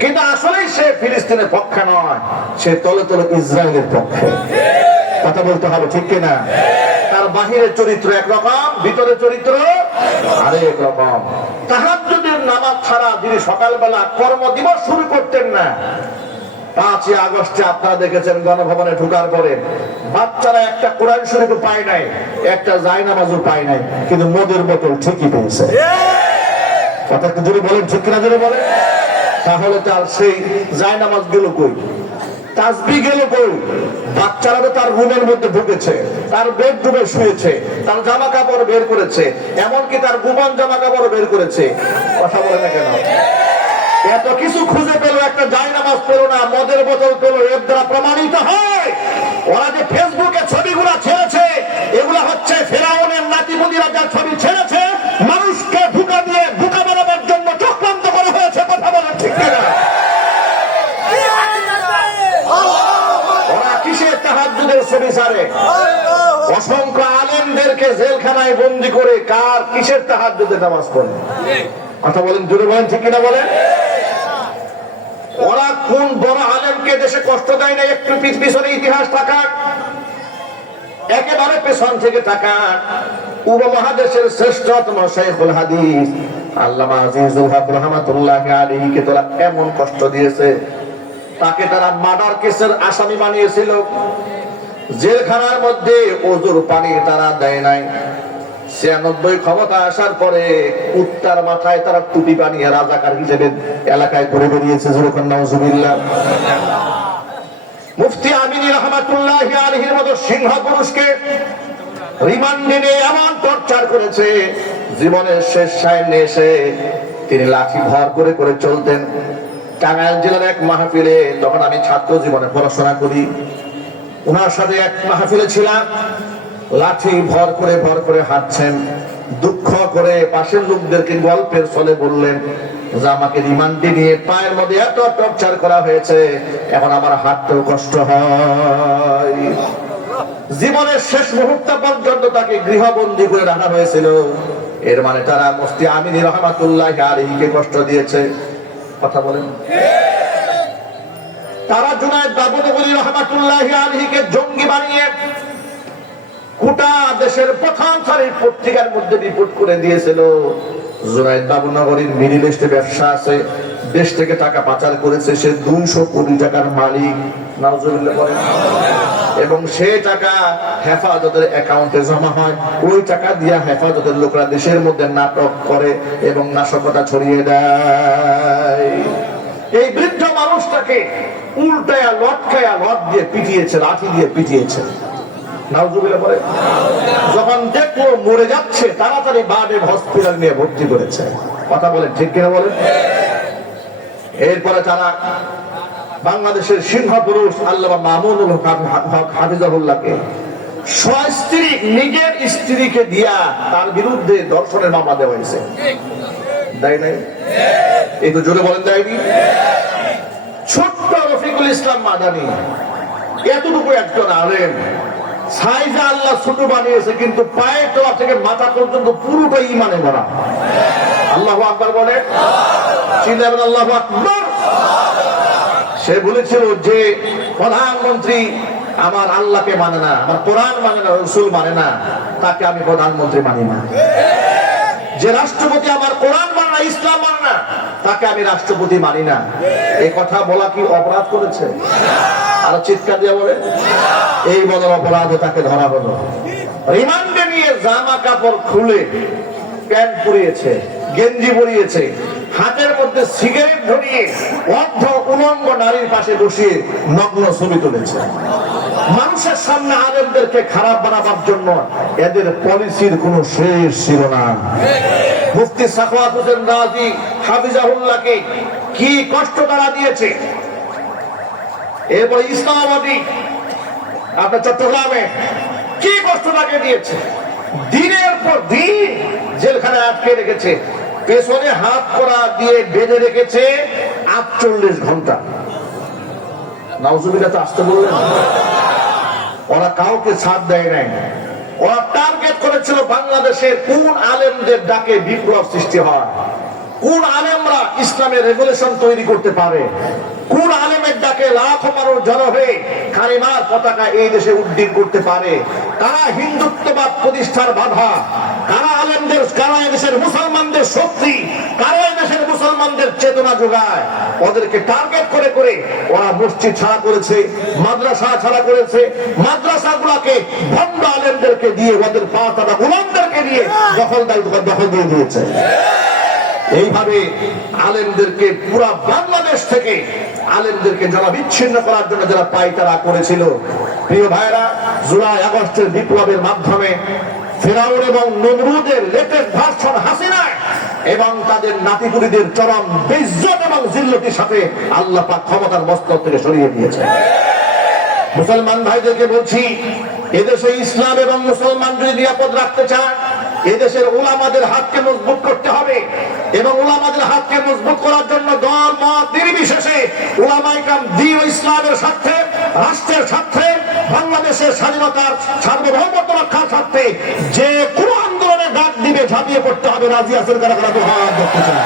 কিন্তু আসলেই সে ফিলিস্তিনের পক্ষে নয়, সে তলে তলে ইসরায়েলের পক্ষে। কথা বলতে হবে, ঠিক কিনা? তার বাহিরের চরিত্র একরকম, ভিতরের চরিত্র আরেক রকম। তাহাজ্জুদের নামাজ ছাড়া যিনি সকালবেলা কর্মদিবস শুরু করতেন না, 5ই আগস্টে আপনারা দেখেছেন গণভবনে ঢোকার পরে বাচ্চারা একটা কোরআন শরীফও পায় নাই, একটা জায়নামাজও পায় নাই, কিন্তু মদের বোতল ঠিকই পেয়েছে। কথা জোরে বলেন, ঠিক কিনা জোরে বলেন? তাহলে তার সেই জায়নামাজ গেল কই, তাসবিহ গেল কই? বাচ্চারা তো তার রুমের মধ্যে ঢুকেছে, তার বেডরুমে শুয়েছে, তার জামা কাপড় বের করেছে, এমনকি তার গোপন জামা কাপড় বের করেছে। কথা বলে না কেন? এত কিছু খুঁজে পেল, একটা জায়নামাজ পেল না, মদের বোতল পেল। এর দ্বারা প্রমাণিত হয় ওরা যে ফেসবুকে ছবিগুলা ছেড়েছে, এগুলা হচ্ছে ফেরাউনের নাতিপুতিরা যার ছবি ছেড়েছে, মানুষকে ধোঁকা দিয়ে বোকা বানাবার জন্য চক্রান্ত করা হয়েছে। কথা বলেন, ঠিক কিনা? ওরা কিসের তাহাজ্জুদের ছবি ছাড়ে? অসংখ্য আলেমদেরকে জেলখানায় বন্দী করে কার কিসের তাহাজ্জুদের নামাজ পড়ে? কথা বলেন, জোরে বলেন, ঠিক কিনা বলেন? ওরা কোন বড় আলেমকে দেশে কষ্ট দেয় না? একটু পিছনে ইতিহাস থাকা, একেবারে পেছন থেকে থাকা উপমহাদেশের শ্রেষ্ঠতম শাইখুল হাদিস আল্লামা আজিজুল হক রাহমাতুল্লাহি আলাইহিকে তোরা এমন কষ্ট দিয়েছে, তাকে তারা মার্ডার কেসের আসামি বানিয়েছিল। জেলখানার মধ্যে ওজুর পানি তারা দেয় নাই। 96 ক্ষমতা আসার পরে কুত্তার মাথায় তারা টুপি বানিয়ে রাজাকার হিসেবে এলাকায় ঘুরে বেরিয়েছে। যেরকম নাউজুবিল্লাহ। মুফতি আমিনী রাহমাতুল্লাহি আলাইহির মতো সিংহ পুরুষকে রিমান্ডে নিয়ে এমন টর্চার করেছে, জীবনের শেষ সাইনে এসে তিনি লাঠি ভর করে করে চলতেন। টাঙ্গাইল জেলার এক মাহফিলে, তখন আমি ছাত্র জীবনে পড়াশোনা করি, ওনার সাথে এক মাহফিলে ছিলাম। লাঠি ভর করে হাঁটছেন, দুঃখ করে পাশের লোকদেরকে গল্পের ছলে বললেন যে আমাকে রিমান্ডে নিয়ে পায়ের মধ্যে এত টর্চার করা হয়েছে, এখন আমার হাঁটতেও কষ্ট হয়। জীবনের শেষ মুহূর্ত পর্যন্ত তাকে গৃহবন্দী করে রাখা হয়েছিল। এর মানে তারা মুফতি আমিনী রাহমাতুল্লাহি আলাইহিকে কষ্ট দিয়েছে। কথা বলেন। তারা জুনায়েদ বাবুনগরী রাহমাতুল্লাহি আলাইহিকে জঙ্গি বানিয়ে গোটা দেশের প্রথম সারির পত্রিকার মধ্যে রিপোর্ট করে দিয়েছিল। জুনায়েদ বাবুনগরীর মিডিল ইস্টে ব্যবসা আছে, দেশ থেকে টাকা পাচার করেছে, সে 200 কোটি টাকার মালিক। নাউজুবিল্লাহ বলেন। এবং সেই টাকা হেফাজতের অ্যাকাউন্টে জমা হয়, ওই টাকা দিয়া হেফাজতের লোকরা দেশের মধ্যে নাটক করে এবং নাশকতা ছড়িয়ে দেয়। এই বৃদ্ধ মানুষটাকে উল্টায়া লটকায়া লট দিয়ে পিটিয়েছে, লাঠি দিয়ে পিটিয়েছে। নাউজুবিল্লাহ বলে। যখন দেখলো মরে যাচ্ছে, তাড়াতাড়ি বার্ডের হসপিটাল নিয়ে ভর্তি করেছে। কথা বলেন, ঠিক কিনা বলেন? এরপরে তারা বাংলাদেশের সিংহ পুরুষ আল্লামা মামুনুল হক হাফিজাহুল্লাহকে স্ত্রী, নিজের স্ত্রীকে দিয়া তার বিরুদ্ধে ধর্ষণের মামলা দেওয়া হয়েছে। দেয় নাই? এই তো জোরে বলেন, দেয়নি? ছোট্ট রফিকুল ইসলাম মাদানী, এতটুকু একজন আলেম, সাইজে আল্লাহ ছোট বানিয়েছে, কিন্তু পায়ের তলা থেকে মাথা পর্যন্ত পুরোটাই ঈমানে ভরা। আল্লাহু আকবার বলে, চিল্লাবেন আল্লাহু আকবার। সে বলেছিল যে প্রধানমন্ত্রী আমার আল্লাহকে মানে না, আমার কোরআন মানে না, রাসূল মানে না, তাকে আমি প্রধানমন্ত্রী মানি না। যে রাষ্ট্রপতি আমার কোরআন মানে না, ইসলাম মানে না, তাকে আমি রাষ্ট্রপতি মানি না। এই কথা বলা কি অপরাধ করেছে? আর চিৎকার দিয়ে বলে, এই বলার অপরাধে তাকে ধরা হলো। রিমান্ডে নিয়ে জামা কাপড় খুলে প্যান্ট পরিয়েছে, গেঞ্জি পরিয়েছে, হাতের মধ্যে সিগারেট ধরিয়ে অর্ধ উলঙ্গ নারীর পাশে বসিয়ে নগ্ন ছবি তুলেছে। মানুষের সামনে আলেমদেরকে খারাপ বানাবার জন্য এদের পলিসির কোনো শেষ ছিল না। মুফতি সাখাওয়াত হোসেন রাজি হাফিজাহুল্লাহকে কি কষ্ট তারা দিয়েছে। এরপরে ইসলামাবাদী আপনার চট্টগ্রামে কি কষ্ট তাকে দিয়েছে। দিনের পর দিন জেলখানায় আটকে রেখেছে, পেছনে হাত করা দিয়ে বেঁধে রেখেছে 48 ঘন্টা। নাউজুবিল্লাহ, তো আসতে বললেন। ওরা কাউকে ছাড় দেয় নাই। ওরা টার্গেট করেছিল বাংলাদেশের কোন আলেমদের ডাকে বিপ্লব সৃষ্টি হয়। কোন আলেমরা ইসলামের রেগুলেশন তৈরি করতে পারে, কোন আলেমের ডাকে লাখো মানুষ জড়ো হয়ে কালিমার পতাকা এই দেশে উড্ডীন করতে পারে, কারা হিন্দুত্ববাদ প্রতিষ্ঠার বাধা, কারা আলেমদের, কারা দেশের মুসলমানদের শক্তি, কারা দেশের মুসলমানদের চেতনা যোগায়, ওদেরকে টার্গেট করে করে ওরা মসজিদ ছাড়া করেছে, মাদ্রাসা ছাড়া করেছে, মাদ্রাসাগুলোকে ভণ্ড আলেমদেরকে দিয়ে, ওদের পাঁচটা গোলামদেরকে দিয়ে দখল দিয়ে দিয়েছে। এইভাবে আলেমদেরকে পুরা বাংলাদেশ থেকে আলেমদেরকে যারা বিচ্ছিন্ন করার জন্য যারা পায়তারা করেছিল, প্রিয় ভাইরা, জুলাই আগস্টের বিপ্লবের মাধ্যমে ফেরাউন এবং নমরুদের লেটেস্ট ভার্সন হাসিনা এবং তাদের নাতিপুতিদের চরম বেইজ্জত এবং জিল্লতির সাথে আল্লাহ পাক ক্ষমতার মস্তক থেকে সরিয়ে দিয়েছে। মুসলমান ভাইদেরকে বলছি, এদেশে ইসলাম এবং মুসলমান যদি নিরাপদ রাখতে চান, এদেশের উলামাদের হাতকে মজবুত করতে হবে এবং উলামাদের হাতকে মজবুত করার জন্য দল মত নির্বিশেষে উলামায়ে কেরাম দ্বীন ও ইসলামের স্বার্থে, রাষ্ট্রের স্বার্থে, বাংলাদেশের স্বাধীনতার সার্বভৌমত্ব রক্ষার স্বার্থে যে কোনো আন্দোলনে ডাক দিবে ঝাঁপিয়ে পড়তে হবে। রাজি আছেন কারা কারা? তো হাত দেখতে চায়।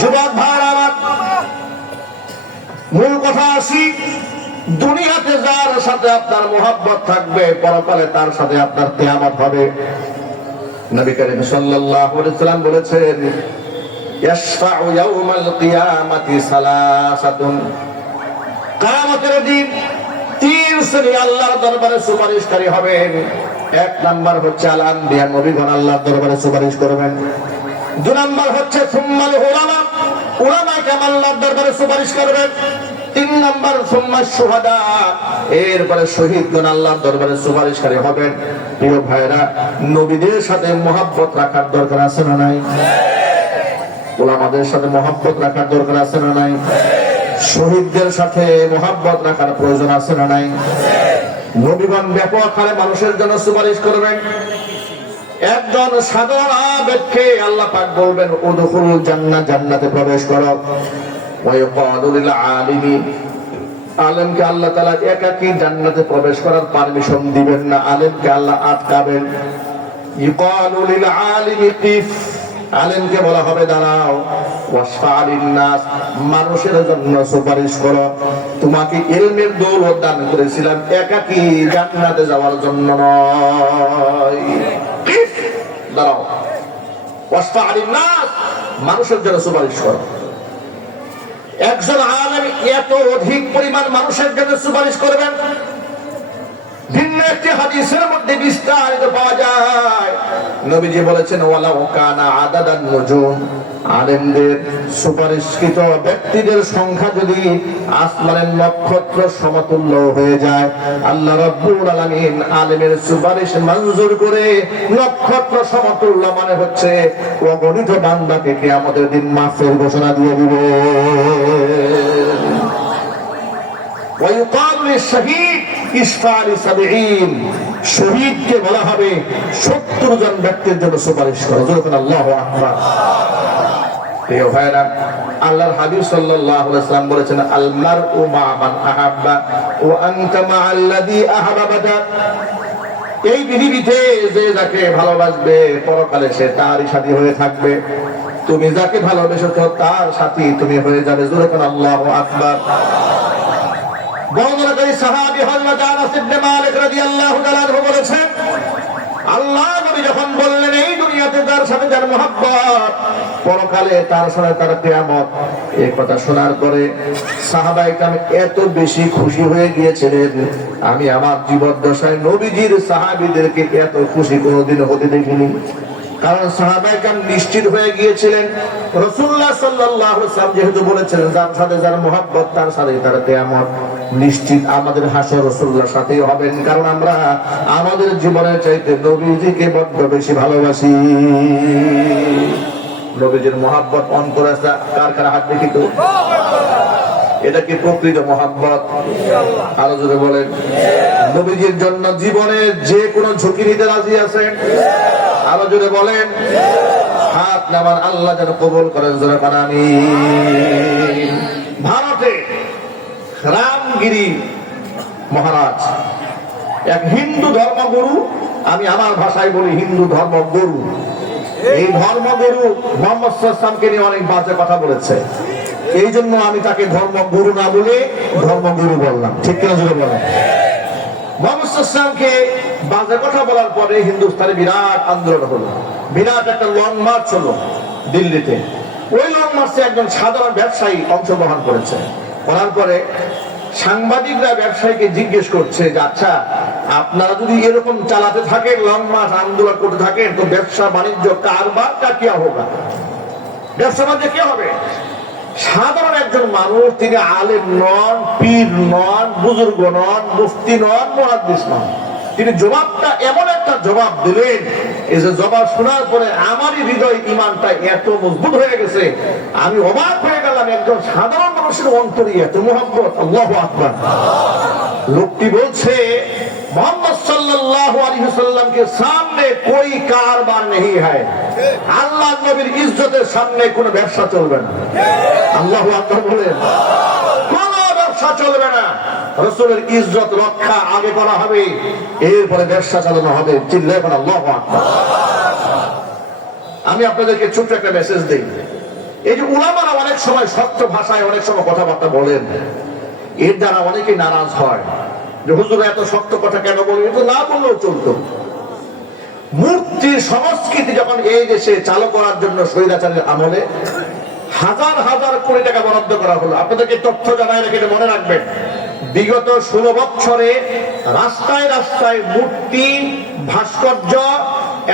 যুবক ভাইরা আমার, মূল কথা আসি, দুনিয়াতে যার সাথে আপনার মোহাব্বত থাকবে, পরকালে তার সাথে আপনার কিয়ামত হবে। নবী করিম সাল্লাল্লাহু আলাইহি ওয়াসাল্লাম বলেছেন, ইয়াশফাউ ইয়াউমাল কিয়ামাতি সালাসাতুন, কিয়ামতের দিন তিন শ্রেণী আল্লাহর দরবারে সুপারিশকারী হবেন। এক নাম্বার হচ্ছে আল আনবিয়া, নবীগণ আল্লাহর দরবারে সুপারিশ করবেন। দুই নাম্বার হচ্ছে সুম্মাল উলামা, উলামায়ে কেরাম আল্লাহর দরবারে সুপারিশ করবেন। তিন নাম্বার সুম্মা শুহাদা, এরপরে শহীদগণ আল্লাহর দরবারে সুপারিশকারী হবেন। প্রিয় ভাইরা, নবীদের সাথে মহব্বত রাখার দরকার আছে না নাই? উলামাদের সাথে মহব্বত রাখার দরকার আছে না নাই? শহীদদের সাথে মহব্বত রাখার প্রয়োজন আছে না নাই? নবীগণ ব্যাপক হারে মানুষের জন্য সুপারিশ করবেন। একজন সাধারণ ব্যক্তিকে আল্লাহ পাক বলবেন, উদখুলুল জান্নাহ, জান্নাতে প্রবেশ করো। ওয়া ইয়াকালু লিল আলিমি, আলেমকে আল্লাহ তাআলা একাকী জান্নাতে প্রবেশ করার পারমিশন দিবেন না, আলেমকে আল্লাহ আটকাবেন। ইয়াকালু লিল আলিমি কিফ, আলেমকে বলা হবে দাঁড়াও। ওয়াসফা লিন নাস, মানুষের জন্য সুপারিশ করো। তোমাকে ইলমের দৌলত দান করেছিলাম একাকী জান্নাতে যাওয়ার জন্য নয়। কিফ, দাঁড়াও। ওয়াসফা লিন নাস, মানুষের জন্য সুপারিশ করো। একজন আলেম এত অধিক পরিমাণ মানুষের জন্য সুপারিশ করবেন, ভিন্ন একটি হাদিসের মধ্যে বিস্তারিত পাওয়া যায়। নবীজি বলেছেন, ওয়ালাউ কানা আদাদান নুজুম, আলেমদের সুপারিশকৃত ব্যক্তিদের সংখ্যা যদি আসমানের নক্ষত্র সমতুল্য হয়ে যায়, আল্লাহ রাব্বুল আলামিন আলেমের সুপারিশ মঞ্জুর করে নক্ষত্র সমতুল্য মানে হচ্ছে অগণিত বান্দাকে কিয়ামতের দিন মাফের ঘোষণা দিয়ে দিবে। ওয়ায়ুকালু লিশ-শাহীদ ইশফা লি-৭০, শহীদকে বলা হবে ৭০ জন ব্যক্তির জন্য সুপারিশ করো। আল্লাহু আকবার। প্রিয় ভাইরা, আল্লাহর হাবিব সাল্লাল্লাহু আলাইহি ওয়াসাল্লাম বলেছেন, আল মারউ মা মান আহাব্বা ওয়া আনতা মা'আল্লাযী আহবাবাতা, এই পৃথিবীতে যে যাকে ভালোবাসবে পরকালে সে তারই সাথী হয়ে থাকবে। তুমি যাকে ভালোবেসেছো তার সাথী তুমি হয়ে যাবে। জোরে কোন আল্লাহু আকবার। বর্ণনাকারী সাহাবী হযরত আনাস ইবনে মালিক রাদিয়াল্লাহু তাআলা আনহু বলেছেন, আল্লাহ নবী যখন বললেন এই দুনিয়াতে যার সাথে যার মহব্বত, পরকালে তার সাথে তার কিয়ামত, এই কথা শোনার পরে সাহাবায়ে কেরাম এত বেশি খুশি হয়ে গিয়েছিলেন, আমি আমার জীবদ্দশায় নবীজির সাহাবীদেরকে এত খুশি কোনোদিন হতে দেখিনি। কারণ সাহাবায়ে কেরাম নিশ্চিত হয়ে গিয়েছিলেন, রাসূলুল্লাহ সাল্লাল্লাহু আলাইহি ওয়াসাল্লাম যেহেতু বলেছেন যার সাথে যার মহব্বত তার সাথে তার কিয়ামত, নিশ্চিত আমাদের হাসর রাসূলুল্লাহর সাথেই হবেন। কারণ আমরা আমাদের জীবনের চাইতে নবীজিকে বড্ড বেশি ভালোবাসি। নবীজির মহব্বত অন্তরে আছে কার কার? হাত দেখি তো। এটা কি প্রকৃত মহব্বত? আরো জোরে বলেন। নবীজির জন্য জীবনে যে কোনো ঝুঁকি নিতে রাজি আছেন? আরো জোরে বলেন। হাত নামান, আল্লাহ যেন কবুল করেন। জোরে বলেন আমিন। ভারতে রামগিরি মহারাজ, এক হিন্দু ধর্মগুরু, আমি আমার ভাষায় বলি হিন্দু ধর্মগুরু, এই ধর্মগুরু মুহাম্মদ সাল্লাল্লাহু আলাইহি ওয়াসাল্লামকে নিয়ে অনেক বাজে কথা বলেছে। এই জন্য আমি তাকে ধর্মগুরু না বলে ধর্মগুরু বললাম। ঠিক কিনা জোরে বলেন? মুহাম্মদ সাল্লাল্লাহু আলাইহি ওয়াসাল্লামকে বাজে কথা বলার পরে হিন্দুস্তানে বিরাট আন্দোলন হলো, বিরাট একটা লং মার্চ হলো দিল্লিতে। ওই লং মার্চে একজন সাধারণ ব্যবসায়ী অংশগ্রহণ করেছে। করার পরে সাংবাদিকরা ব্যবসায়ীকে জিজ্ঞেস করছে যে আচ্ছা, আপনারা যদি এরকম চালাতে থাকেন, লং মার্চ আন্দোলন করতে থাকেন, তো ব্যবসা বাণিজ্য কারবারটা কি হবে, ব্যবসা বাণিজ্য কি হবে? সাধারণ একজন মানুষ, তিনি আলেম নন, পীর নন, বুজুর্গ নন, মুফতি নন, মুহাদ্দিস নন, তিনি জবাবটা এমন একটা জবাব দিলেন, এই যে জবাব শোনার পরে আমারই হৃদয় ইমানটা এত মজবুত হয়ে গেছে, আমি অবাক হয়ে গেলাম। একজন সাধারণ মানুষের অন্তরে এত মুহাব্বত, আল্লাহু আকবার। লোকটি বলছে मोहम्मद सल्लल्लाहु अलैहि वसल्लम के सामने कोई कारबार नहीं है, আল্লাহ নবীর ইজ্জতের সামনে কোনো ব্যবসা চলবে না। আল্লাহু আকবার বলেন, কোনো ব্যবসা চলবে না। রাসূলের ইজ্জত রক্ষা আগে করা হবে, এরপরে ব্যবসা চালানো হবে। চিল্লায় বলেন আল্লাহু আকবার। আমি আপনাদেরকে ছোট্ট একটা মেসেজ দেই। এই যে উলামারা অনেক সময় সত্য ভাষায় অনেক সময় কথাবার্তা বলেন, এর দ্বারা অনেকে নারাজ হয় যে হুজুর এত শক্ত কথা কেন বলেন, এটা না বললেও চলতো। মূর্তির সংস্কৃতি যখন এই দেশে চালু করার জন্য স্বৈরাচারের আমলে হাজার হাজার কোটি টাকা বরাদ্দ করা হলো। আপনাদেরকে তথ্য জানাই রেখে মনে রাখবেন, বিগত 16 বছরে রাস্তায় রাস্তায় মূর্তি, ভাস্কর্য,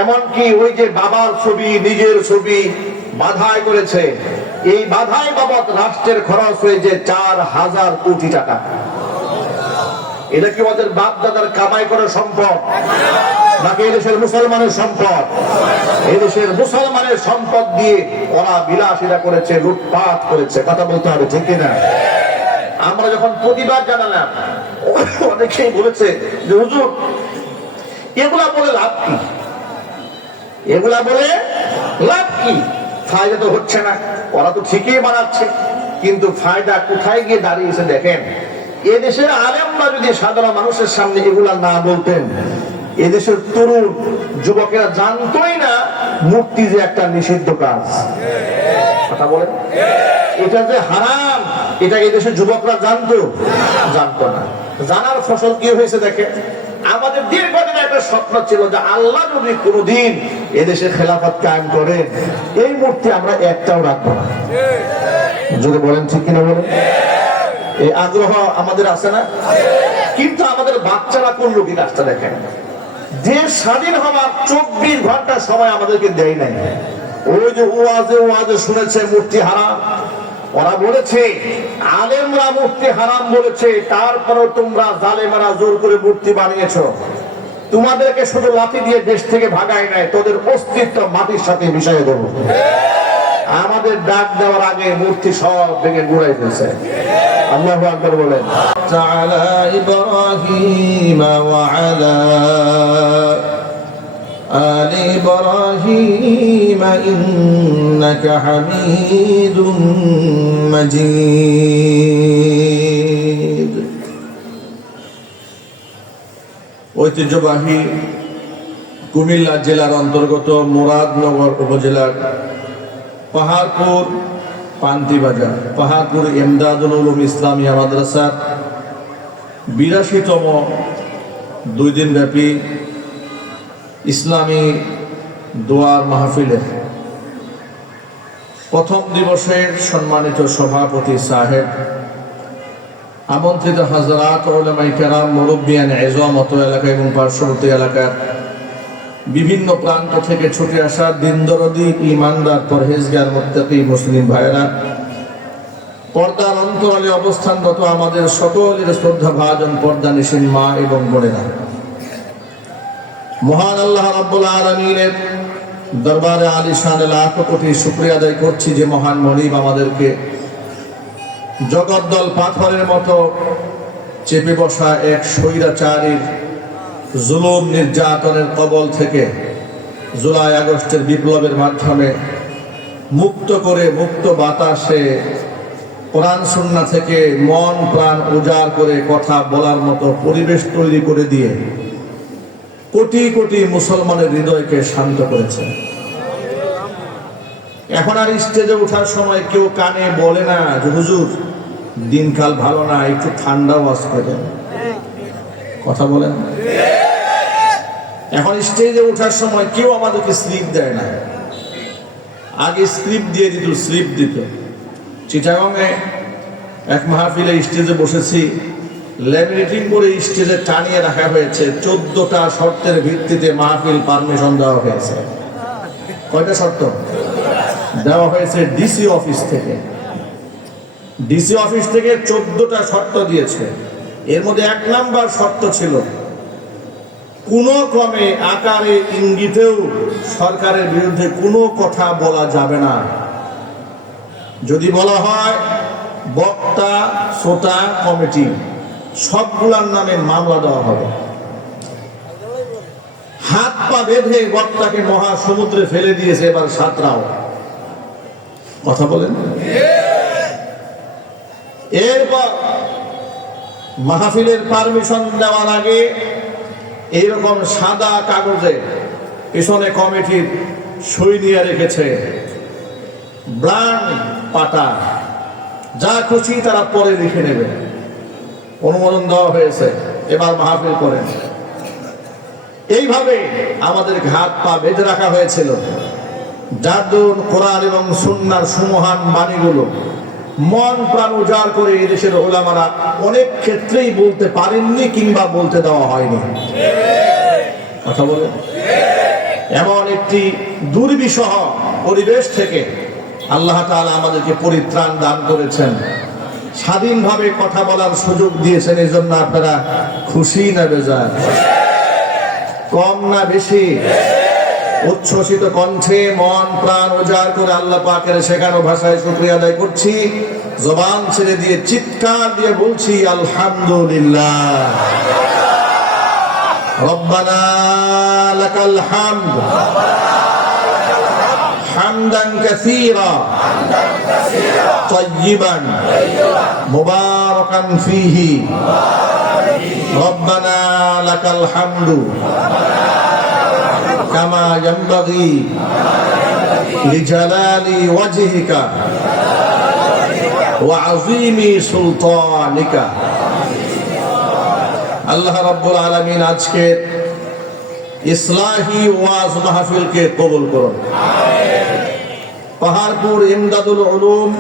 এমনকি ওই যে বাবার ছবি, নিজের ছবি বাধাই করেছে। এই বাধাই বাবদ রাষ্ট্রের খরচ হয়েছে 4000 কোটি টাকা। এটা কি ওদের বাপ দাদার কামাই করে সম্পদ, নাকি এদেশের মুসলমানের সম্পদ? এদেশের মুসলমানের সম্পদ দিয়ে ওরা বিলাসিতা করেছে, লুটপাট করেছে। কথা বলতে হবে, ঠিক কিনা? আমরা যখন প্রতিবাদ জানালাম, অনেকেই বলেছে যে হুজুর এগুলা বলে লাভ কি, এগুলা বলে লাভ কি, ফায়দা তো হচ্ছে না। ওরা তো ঠিকই বানাচ্ছে, কিন্তু ফায়দা কোথায় গিয়ে দাঁড়িয়েছে দেখেন। এদেশের আলেমরা যদি সাধারণ মানুষের সামনে এগুলা না বলতেন, এদেশের তরুণ যুবকেরা জানতোই না মূর্তি যে একটা নিষিদ্ধ কাজ। কথা বলেন, এটা যে হারাম, এটা এদেশের যুবকরা জানতো না। জানার ফসল কি হয়েছে দেখেন। আমাদের দীর্ঘদিন একটা স্বপ্ন ছিল যে আল্লাহ যদি কোনদিন এদেশে খেলাফত কায়েম করেন, এই মূর্তি আমরা একটাও রাখবো না। যদি বলেন ঠিক কিনা বলেন, এই আগ্রহ আমাদের আছে না? কিন্তু আমাদের বাচ্চারা করলো কি কাজটা দেখেন। যে স্বাধীন হওয়ার 24 ঘন্টা সময় আমাদেরকে দেয় নাই। ওই যে ওয়াজে শুনেছে মূর্তি হারাম, ওরা বলেছে আলেমরা মূর্তি হারাম বলেছে, তারপরেও তোমরা জালেমেরা জোর করে মূর্তি বানিয়েছো। তোমাদেরকে শুধু লাঠি দিয়ে দেশ থেকে ভাগায় নাই, তোদের অস্তিত্ব মাটির সাথে মিশিয়ে দেবো। আমাদের ডাক দেওয়ার আগে মূর্তি সব ভেঙে গুড়াই ফেলছে। আল্লাহু আকবার বলেন। তাআলা ইব্রাহিম ওয়া আলা আলি ইব্রাহিম ইন্নাকা হামিদুম মাজিদ। ঐতিহ্যবাহী কুমিল্লা জেলার অন্তর্গত মুরাদনগর উপজেলার পাহাড়পুর পান্তিবাজার পাহাড়পুর ইমদাদুল উলুম ইসলামিয়া মাদ্রাসার 82তম 2 দিন ব্যাপী ইসলামী দোয়ার মাহফিলের প্রথম দিবসের সম্মানিত সভাপতি সাহেব, আমন্ত্রিত হাজরাত, উলামায়ে কেরাম, মুরব্বিয়ান ইজম, অত এলাকা এবং পার্শ্ববর্তী এলাকার বিভিন্ন প্রান্ত থেকে ছুটে আসা দিনদরদি, ঈমানদার, পরহেজগার, মুত্তাকি মুসলিম ভাইরা, পর্দার অন্তরালে অবস্থানরত আমাদের সকলের শ্রদ্ধা ভাজন পর্দানিশীন মা এবং বোনেরা, মহান আল্লাহ রাব্বুল আলামিনের দরবারে আলিশানে লাখ কোটি শুকরিয়া আদায় করছি যে মহান মনিব আমাদেরকে জগদ্দল পাথরের মতো চেপে বসা এক স্বৈরাচারীর জুলুম নির্যাতনের কবল থেকে জুলাই আগস্টের বিপ্লবের মাধ্যমে মুক্ত করে মুক্ত বাতাসে কোরআন সুন্নাহ থেকে মন প্রাণ উজাড় করে কথা বলার মতো পরিবেশ তৈরি করে দিয়ে কোটি কোটি মুসলমানের হৃদয়কে শান্ত করেছেন। এখন আর স্টেজে ওঠার সময় কেউ কানে বলে না যে হুজুর দিনকাল ভালো না, একটু ঠান্ডা ওয়াজ করেন, কথা বলেন। এখন স্টেজে ওঠার সময় কেউ আমাদেরকে স্লিপ দেয় না। আগে স্লিপ দিয়ে দিত, স্লিপ দিত। চিটাগংয়ে এক মাহফিলে স্টেজে বসেছি, ল্যামিনেটিং করে স্টেজে টানিয়ে রাখা হয়েছে। 14টা শর্তের ভিত্তিতে মাহফিল পারমিশন দেওয়া হয়েছে। কয়টা শর্ত দেওয়া হয়েছে? ডিসি অফিস থেকে। ডিসি অফিস থেকে 14টা শর্ত দিয়েছে। এর মধ্যে 1 নাম্বার শর্ত ছিল কোনো ক্রমে আকারে ইঙ্গিতেও সরকারের বিরুদ্ধে কোনো কথা বলা যাবে না। যদি বলা হয় বক্তা, শ্রোতা, কমিটি সবগুলার নামে মামলা দেওয়া হবে। হাত পা বেঁধে বক্তাকে মহাসমুদ্রে ফেলে দিয়েছে এবার সাতরাও, কথা বলেন। এরপর মাহফিলের পারমিশন দেওয়ার আগে এইরকম সাদা কাগজে পিছনে কমিটির সই নিয়ে রেখেছে, ব্ল্যাঙ্ক পাতা, যা খুশি তারা পরে লিখে নেবে। অনুমোদন দেওয়া হয়েছে, এবার মাহফিল করেন। এইভাবে আমাদের হাত পা বেঁধে রাখা হয়েছিল, যার দরুন কোরআন এবং সুন্নাহর সুমহান বাণীগুলো মন প্রাণ উজাড় করে এদেশের ওলামারা অনেক ক্ষেত্রেই বলতে পারেননি কিংবা বলতে দেওয়া হয়নি, কথা বলেন। এমন একটি দুর্বিষহ পরিবেশ থেকে আল্লাহ তাআলা আমাদেরকে পরিত্রাণ দান করেছেন, স্বাধীনভাবে কথা বলার সুযোগ দিয়েছেন। এই জন্য আপনারা খুশি না বেজার? কম না বেশি? উচ্ছ্বসিত কণ্ঠে মন প্রাণ উজাড় করে আল্লাহ পাকের শেখানো ভাষায় শুকরিয়া আদায় করছি। জবান ছেড়ে দিয়ে চিৎকার দিয়ে বলছি আলহামদুলিল্লাহ। রব্বানা লাকাল হামদ হামদান কাসীরা তাইয়িবান মুবারাকান ফীহি। রব্বানা লাকাল হামদু কামা ইয়ানবাগি লিজালালি ওয়াজহিকা ওয়া আযীমি সুলতানিকা। আল্লাহ রাব্বুল আলামিন আজকের ইসলাহি ওয়াজ মাহফিলকে কবুল করুন। পাহাড়পুর ইমদাদুল উলুম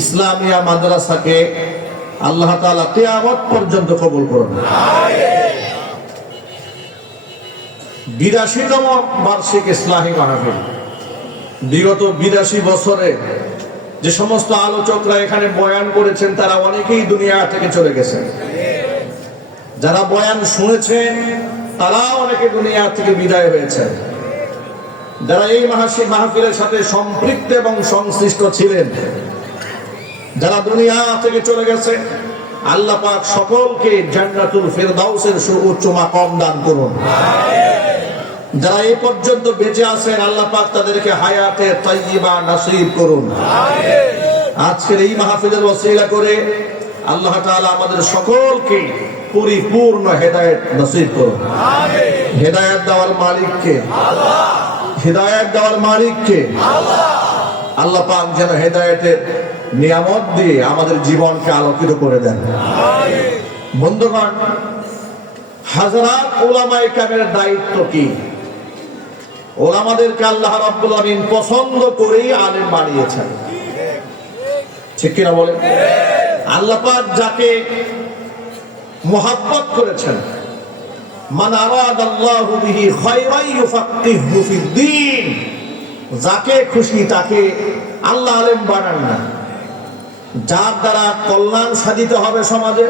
ইসলামিয়া মাদ্রাসাকে আল্লাহ তাআলা কিয়ামত পর্যন্ত কবুল করুন। 82তম বার্ষিক ইসলাহি মাহফিল। বিগত 82 বছরে যে সমস্ত আলোচকরা এখানে বয়ান করেছেন তারা অনেকেই দুনিয়া থেকে চলে গেছেন। যারা বয়ান শুনেছেন তারা অনেকে দুনিয়া থেকে বিদায় হয়েছেন। যারা এই মাহফিলের সাথে সম্পৃক্ত এবং সংশ্লিষ্ট ছিলেন, যারা দুনিয়া থেকে চলে গেছে, আল্লাহ পাক সকলকে জান্নাতুল ফেরদাউসের সুউচ্চ মাকাম দান করুন। যারা এই পর্যন্ত বেঁচে আছেন আল্লাহ পাক তাদেরকে হায়াতে তাইয়্যিবা নসিব করুন। আজকের এই মাহফিলের ওসিলা করে আল্লাহ তাআলা আমাদের সকলকে পরিপূর্ণ হেদায়েত নসিব করুন। হেদায়েত দেওয়ার মালিককে, হেদায়েত দেওয়ার মালিককে আল্লাহ পাক যেন হেদায়েতের নিয়ামত দিয়ে আমাদের জীবনকে আলোকিত করে দেন। বন্ধুগণ, হাজারাত উলামায়ে কেরামের দায়িত্ব কি? ওলামাদেরকে আল্লাহ রাব্বুল আলামিন পছন্দ করেই আলেম বানিয়েছেন, ঠিক কিনা বলেন? আল্লাহ পাক যাকে মুহাব্বত করেছেন, মান আরাদাল্লাহু বিহি খায়রান ইউফাক্কিহু ফিদ্দীন, যাকে খুশি তাকে আল্লাহ আলেম বানান না। যার দ্বারা কল্যাণ সাধিত হবে সমাজে,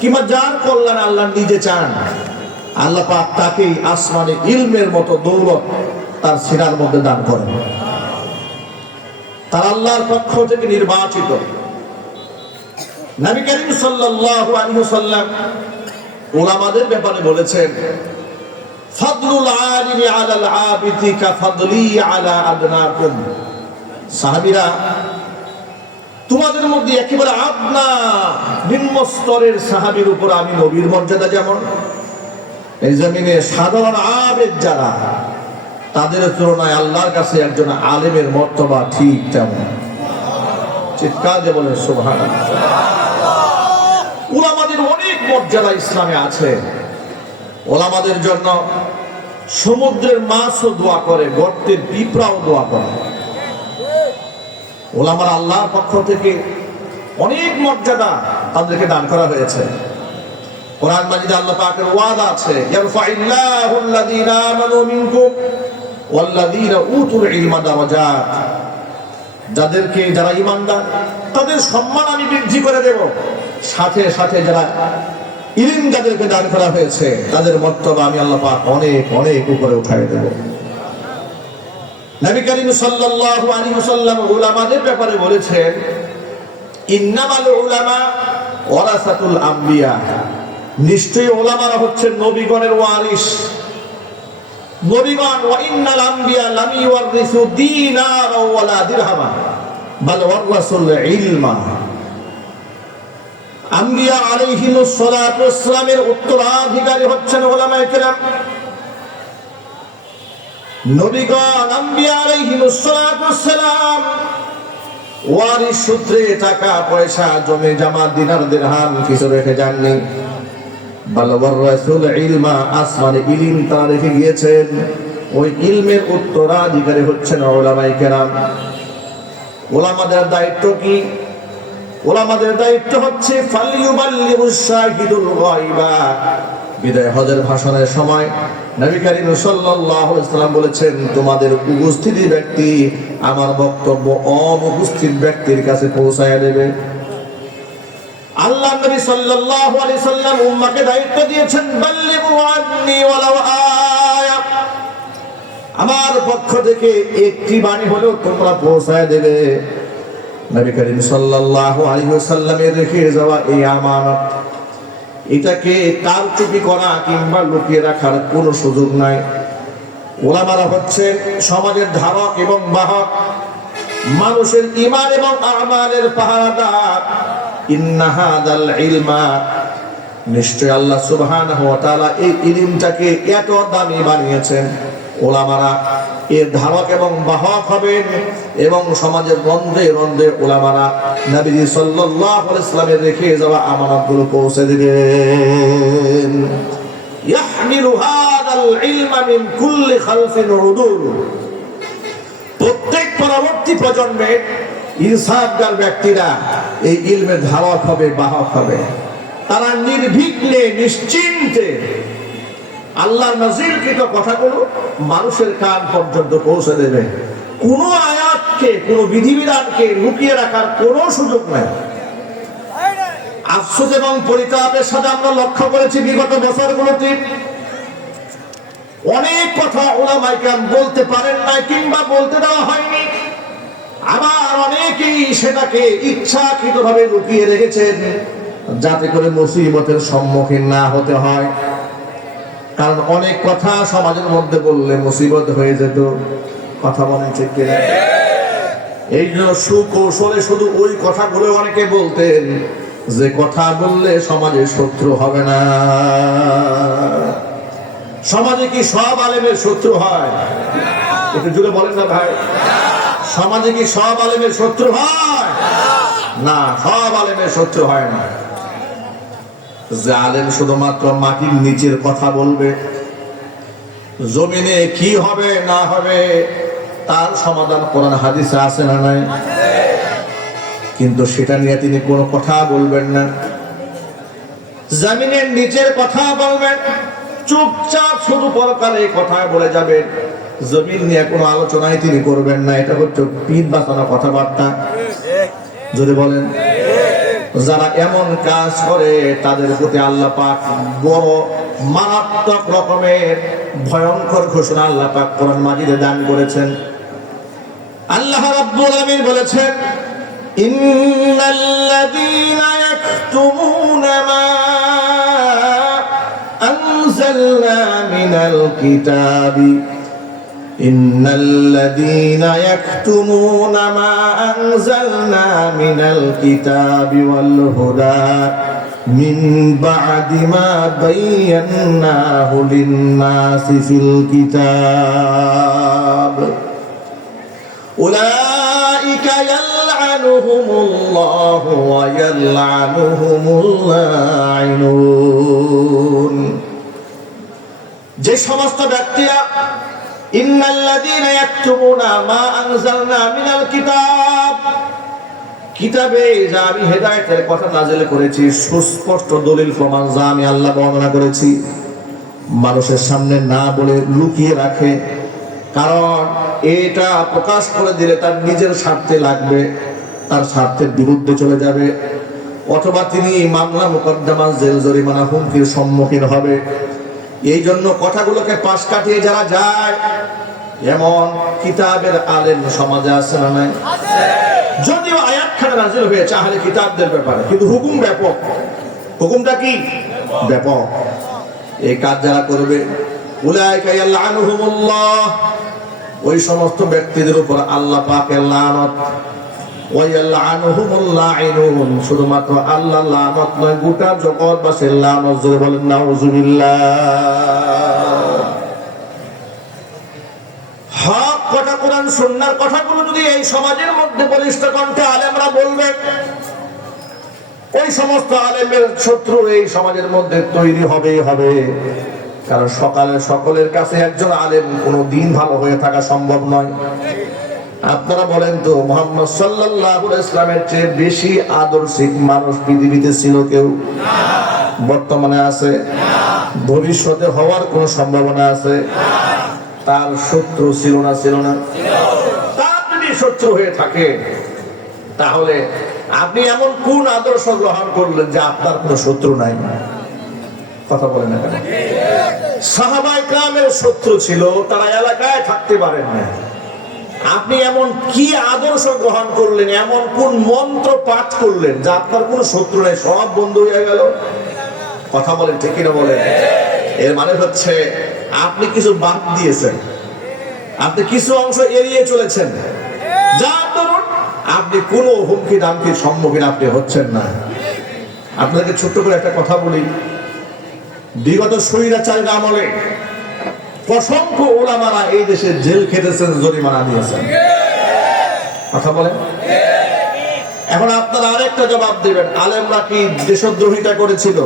কিংবা যার কল্যাণ আল্লাহ নিজে চান, আল্লাহ পাক তাকেই আসমানে ইলমের মতো দৌলত তার সিনার মধ্যে দান করেন। তার আল্লাহর পক্ষ থেকে নির্বাচিত। নবী করিম সাল্লাল্লাহু আলাইহি ওয়াসাল্লাম উলামাদের ব্যাপারে বলেছেন, ফাদলুল আলিমি আলাল আবিদি কা ফাদলি আলা আদনাকুম। সাহাবীরা তোমাদের মধ্যে একেবারে আদনা নিম্ন স্তরের সাহাবীর উপর আমি নবীর মর্যাদা যেমন, এই জমিনে সাধারণ আবেদ যারা, তাদের তুলনায় আল্লাহর কাছে একজন আলেমের মর্তবা ঠিক তেমন। চিৎকার দিয়ে বলেন সুবহানাল্লাহ। উলামাদের অনেক মর্যাদা ইসলামে আছে। ওলামাদের জন্য সমুদ্রের মাছও দোয়া করে, গর্তের পিঁপড়াও দোয়া করে। ওলামার আল্লাহর পক্ষ থেকে অনেক মর্যাদা তাদেরকে দান করা হয়েছে। কোরআন মাজিদে আল্লাহ পাকের ওয়াদা আছে, ইয়ারফাইল্লাহুল্লাযীনা আমানু মিনকুম ওয়াল্লাযীনা উতুল ইলমা দারাজাত। যারা ঈমানদার তাদের সম্মান আমি বৃদ্ধি করে দেব, সাথে সাথে যারা ইলম যাদেরকে দান করা হয়েছে তাদের মর্তবা আমি আল্লাহ পাক অনেক অনেক উপরে উঠাই দেব। নবী করিম সাল্লাল্লাহু আলাইহি ওয়াসাল্লাম উলামাদের ব্যাপারে বলেছেন, ইন্নামাল উলামা ওয়ারাসাতুল আম্বিয়া। নিশ্চয়ই উলামারা হচ্ছেন নবীগণের ওয়ারিস। নবীগণ ওয়া ইন্নাল আম্বিয়া লাম ইউওয়ারিসু দীনারা ওয়ালা দিরহামা বাল ওয়ারাসুল ইলমা। আম্বিয়া আলাইহিমুস সালাতু ওয়াস সালামের উত্তরাধিকারী হচ্ছেন উলামায়ে কেরাম। নবীগণ আম্বিয়া আলাইহিমুস সালাতু ওয়াস সালাম ওয়ারিস সূত্রে টাকা পয়সা জমি জমা দিনার দিরহাম কিছু রেখে যাননি, বাল ওয়ারাসুল ইলমা, আসমানে ইলম তারা রেখে গিয়েছেন। ওই ইলমের উত্তরাধিকারী হচ্ছেন উলামায়ে কেরাম। উলামাদের দায়িত্ব কি? উলামাদের দায়িত্ব হচ্ছে ফালিয়ুবাল্লিগুশ শাহিদুল গায়বা। বিদায় হজের ভাষণের সময় নবী করিম সাল্লাল্লাহু আলাইহি ওয়াসাল্লাম বলেছেন, তোমাদের উপস্থিত ব্যক্তি আমার বক্তব্য অনুপস্থিত ব্যক্তির কাছে পৌঁছায় দেবে। আল্লাহ নবী সাল্লাল্লাহু আলাইহি ওয়াসাল্লাম উম্মাহকে দায়িত্ব দিয়েছেন, বাল্লিগু আন্নী ওয়ালাউ আয়া। আমার পক্ষ থেকে একটি বাণী হলেও তোমরা পৌঁছায় দেবে। নবী করিম সাল্লাল্লাহু আলাইহি ওয়াসাল্লামের রেখে যাওয়া এই আমানত, এটাকে কারচুপি করা কিংবা লুকিয়ে রাখার কোনো সুযোগ নাই। ওলামারা হচ্ছেন সমাজের ধারক এবং বাহক, মানুষের ঈমান এবং আমালের পাহারাদার। ইন্না হাদাল ইলমা, নিশ্চয় আল্লাহ সুবহানাহু ওয়া তাআলা এই ইলমটাকে এত দামি বানিয়েছেন। ওলামারা এর ধারক এবং বাহক হবেন এবং সমাজের রন্ধে রন্ধে ওলামারা নবীজি সাল্লাল্লাহু আলাইহি ওয়াসাল্লামের রেখে যাওয়া আমানতগুলো পৌঁছে দিবেন। ইয়াহমিলু হাদাল ইলমা মিন কুল্লি খালফিন উদুল। প্রত্যেক পরবর্তী প্রজন্মে ইনসাফগার ব্যক্তিরা এই ইলমের ধারক হবে, বাহক হবে। তারা নির্বিঘ্নে নিশ্চিন্তে আল্লাহর নাযিলকৃত কথাগুলো মানুষের কান পর্যন্ত পৌঁছে দেবে। কোন আয়াতকে, কোন বিধিবিধানকে লুকিয়ে রাখার কোনো সুযোগ নাই। আফসোস এবং পরিতাপের সাথে আমরা লক্ষ্য করেছি বিগত বছরগুলোতে অনেক কথা উলামায়ে কেরাম বলতে পারেন না কিংবা বলতে দেওয়া হয়নি। আবার অনেকেই সেটাকে ইচ্ছাকৃতভাবে লুকিয়ে রেখেছেন যাতে করে মুসিবতের সম্মুখীন না হতে হয়। কারণ অনেক কথা সমাজের মধ্যে বললে মুসিবত হয়ে যেত। কথা বলেন ঠিক কিনা? এই জন্য সুকৌশলে শুধু ওই কথাগুলো অনেকে বলতেন যে কথা বললে সমাজে শত্রু হবে না। সমাজে কি সব আলেমের শত্রু হয়? একটু জুড়ে বলেন না ভাই। সমাজে কি সব আলেমের শত্রু হয়? না, সব আলেমের শত্রু হয় না। যে আলেম শুধুমাত্র মাটির নিচের কথা বলবে, জমিনে কি হবে না হবে তার সমাধান কোরআন হাদিসে আছে না নাই? কিন্তু সেটা নিয়ে তিনি কোনো কথা বলবেন না। জমিনের নিচের কথা বলবেন, চুপচাপ শুধু পরকালে কথা বলে যাবেন। জমিন নিয়ে কোনো আলোচনাই তিনি করবেন না। এটা হচ্ছে পিঠ বাঁচানো কথাবার্তা। যদি বলেন, যারা এমন কাজ করে তাদের প্রতি আল্লাহ পাক বড় মারাত্মক রকমের ভয়ঙ্কর ঘোষণা আল্লাহ পাক কোরআন মাজিদে দান করেছেন। আল্লাহ রাব্বুল আমিন বলেছেন, ইন্নাল্লাযীনা ইয়াকতুমুনা মা আনজালনা মিনাল কিতাবি ইন্নাল্লাযীনা ইয়াকতুমুনা মা আনজালনা মিনাল কিতাবি ওয়াল হুদা মিন বা'দি মা বায়্যানাহু লিন-নাসি ফিল কিতাব উলাইকা ইয়ালআনুহুমুল্লাহু ওয়া ইয়ালআনুহুমুল লাঈনুন। যে সমস্ত ব্যক্তিরা ইন্নাল্লাযীনা ইয়াকতুমুনা মা আনজালনা মিনাল কিতাব, কিতাবে যা আমি হেদায়েতের কথা নাযিল করেছি, সুস্পষ্ট দলিল প্রমাণ যা আমি আল্লাহ বর্ণনা করেছি, মানুষের সামনে না বলে লুকিয়ে রাখে, কারণ এটা প্রকাশ করে দিলে তার নিজের স্বার্থে লাগবে, তার স্বার্থের বিরুদ্ধে চলে যাবে, অথবা তিনি মামলা মোকদ্দমা জেল জরিমানা হুমকির সম্মুখীন হবে। এই জন্য কথাগুলোকে পাশ কাটিয়ে যারা যায়, এমন কিতাবের আলেম সমাজে আছে না নাই? যদিও আয়াতখানা নাযিল হয়েছে আহলে কিতাবদের ব্যাপারে, কিন্তু হুকুম ব্যাপক। হুকুমটা কি? ব্যাপক। এই কাজ যারা করবে, উলাইকা ইয়ালআনুহুমুল্লাহ, ওই সমস্ত ব্যক্তিদের উপর আল্লাহ পাকের লানত, ওয়া ইয়ালআনুহুমুল লাঈনুন, শুধুমাত্র আল্লাহ লানত নয়, গোটা জগৎবাসীর লানত। জোরে বলেন নাউযুবিল্লাহ। হক কথা, কোরআন সুন্নাহর কথাগুলো যদি এই সমাজের মধ্যে বলিষ্ঠ কণ্ঠে আলেমরা বলবেন, ওই সমস্ত আলেমের শত্রু এই সমাজের মধ্যে তৈরি হবে। কারণ সকালে সকলের কাছে একজন আলেম কোনো দিন ভালো হয়ে থাকা সম্ভব নয়। আপনারা বলেন তো, মুহাম্মদ সাল্লাল্লাহু আলাইহি ইসলামের চেয়ে বেশি আদর্শিক মানুষ পৃথিবীতে ছিল কেউ? বর্তমানে আছে? ভবিষ্যতে হওয়ার কোনো সম্ভাবনা আছে? তার শত্রু ছিল না? তার যদি শত্রু হয়ে থাকে, তাহলে আপনি এমন কোন আদর্শ গ্রহণ করলেন যে আপনার কোনো শত্রু নাই? কথা বলেন না কেন? সাহাবায়ে কেরামের শত্রু ছিল, তারা এলাকায় থাকতে পারেন না। আপনি এমন কি আদর্শ গ্রহণ করলেন, এমন কোন মন্ত্র পাঠ করলেন যে আপনার কোনো শত্রু নাই, সব বন্ধু হয়ে গেল? কথা বলেন ঠিক কিনা বলেন? এর মানে হচ্ছে আপনি কিছু বাদ দিয়েছেন, আপনি কিছু অংশ এড়িয়ে চলেছেন, যার দরুন আপনি কোনো হুমকি দামকির সম্মুখীন আপনি হচ্ছেন না। আপনাদেরকে ছোট্ট করে একটা কথা বলি, বিগত স্বৈরাচারীর আমলে অসংখ্য উলামারা এই দেশে জেল খেটেছেন, জরিমানা দিয়েছেন। কথা বলেন। এখন আপনারা আরেকটা জবাব দিবেন, আলেমরা কি দেশদ্রোহিতা করেছিল?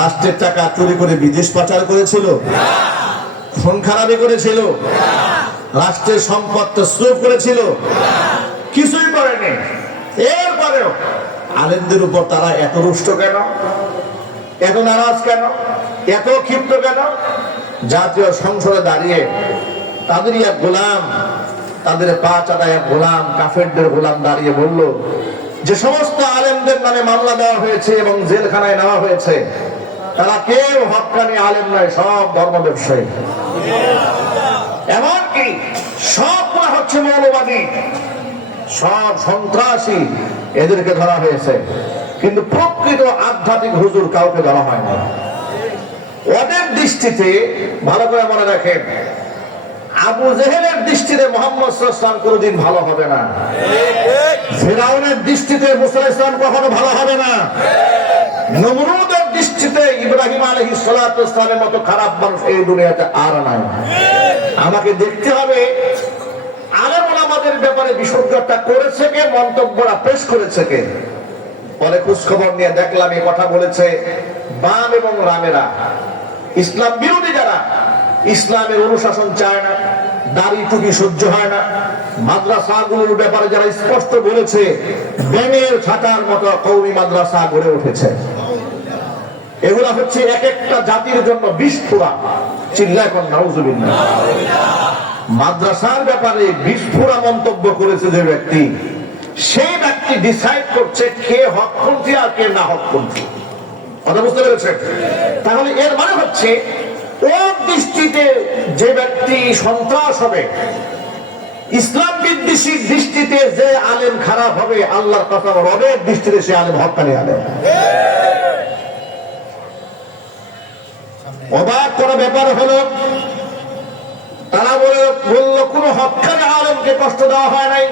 রাষ্ট্রের টাকা চুরি করে বিদেশ পাচার করেছিল? খুন খারাপি করেছিল? রাষ্ট্রের সম্পদ তসরুফ করেছিল? কিছুই করেনি। এরপরেও আলেমদের উপর তারা এত রুষ্ট কেন, এত নারাজ কেন, এত ক্ষিপ্ত কেন? জাতীয় সংসদে দাঁড়িয়ে তাদের এক গোলাম, তাদের পা চাটায় এক গোলাম, কাফেরদের গোলাম দাঁড়িয়ে বলল, যে সমস্ত আলেমদের নামে মামলা দেওয়া হয়েছে এবং জেলখানায় নেওয়া হয়েছে, তারা কেউ হক্কানি আলেম নয়, সব ধর্ম ব্যবসায়ী। এমনকি সবগুলা হচ্ছে মৌলবাদী, সব সন্ত্রাসী, এদেরকে ধরা হয়েছে। কিন্তু প্রকৃত আধ্যাত্মিক হুজুর কাউকে ধরা হয় না। ওদের দৃষ্টিতে, ভালো করে মনে রাখেন, আবু জেহেলের দৃষ্টিতে মুহাম্মদ সাল্লাল্লাহু আলাইহি ওয়াসাল্লাম কোনদিন ভালো হবে না। ফিরআউনের দৃষ্টিতে মুসা আলাইহিস সালাম কখনো ভালো হবে না। নমরুদের দৃষ্টিতে ইব্রাহিম আলাইহিস সালাতু ওয়াস সালামের মতো খারাপ মানুষ এই দুনিয়াতে আর নাই। আমাকে দেখতে হবে আলেম ওলামাদের ব্যাপারে বিশুদ্ধতা করেছে কে, মন্তব্যরা পেশ করেছে কে। পরে খোঁজ খবর নিয়ে দেখলাম এই কথা বলেছে বাম এবং রামেরা, ইসলাম বিরোধী যারা, ইসলামের অনুশাসন চায় না, দাড়ি টুপি সহ্য হয় না, মাদ্রাসাগুলোর ব্যাপারে যারা স্পষ্ট বলেছে ব্যাঙের ছাতার মতো কওমি মাদ্রাসা গড়ে উঠেছে। এগুলা হচ্ছে এক একটা জাতির জন্য বিস্ফোরা। চিল্লায় কোন নাউজুবিল্লাহ। মাদ্রাসার ব্যাপারে বিস্ফোরা মন্তব্য করেছে যে ব্যক্তি, সেই ব্যক্তি ডিসাইড করছে কে হকপন্থী আর কে না হকপন্থী। কথা বুঝতে পেরেছেন? তাহলে এর মানে হচ্ছে ওর দৃষ্টিতে যে ব্যক্তি সন্ত্রাস হবে, ইসলাম বিদ্বেষীর দৃষ্টিতে যে আলেম খারাপ হবে, আল্লাহর কথা রবের দৃষ্টিতে সে আলেম হক্কানি আলেম। অবাক করা ব্যাপার হলো, তারা বলে কাউকে কষ্ট দেওয়া হয় নাই।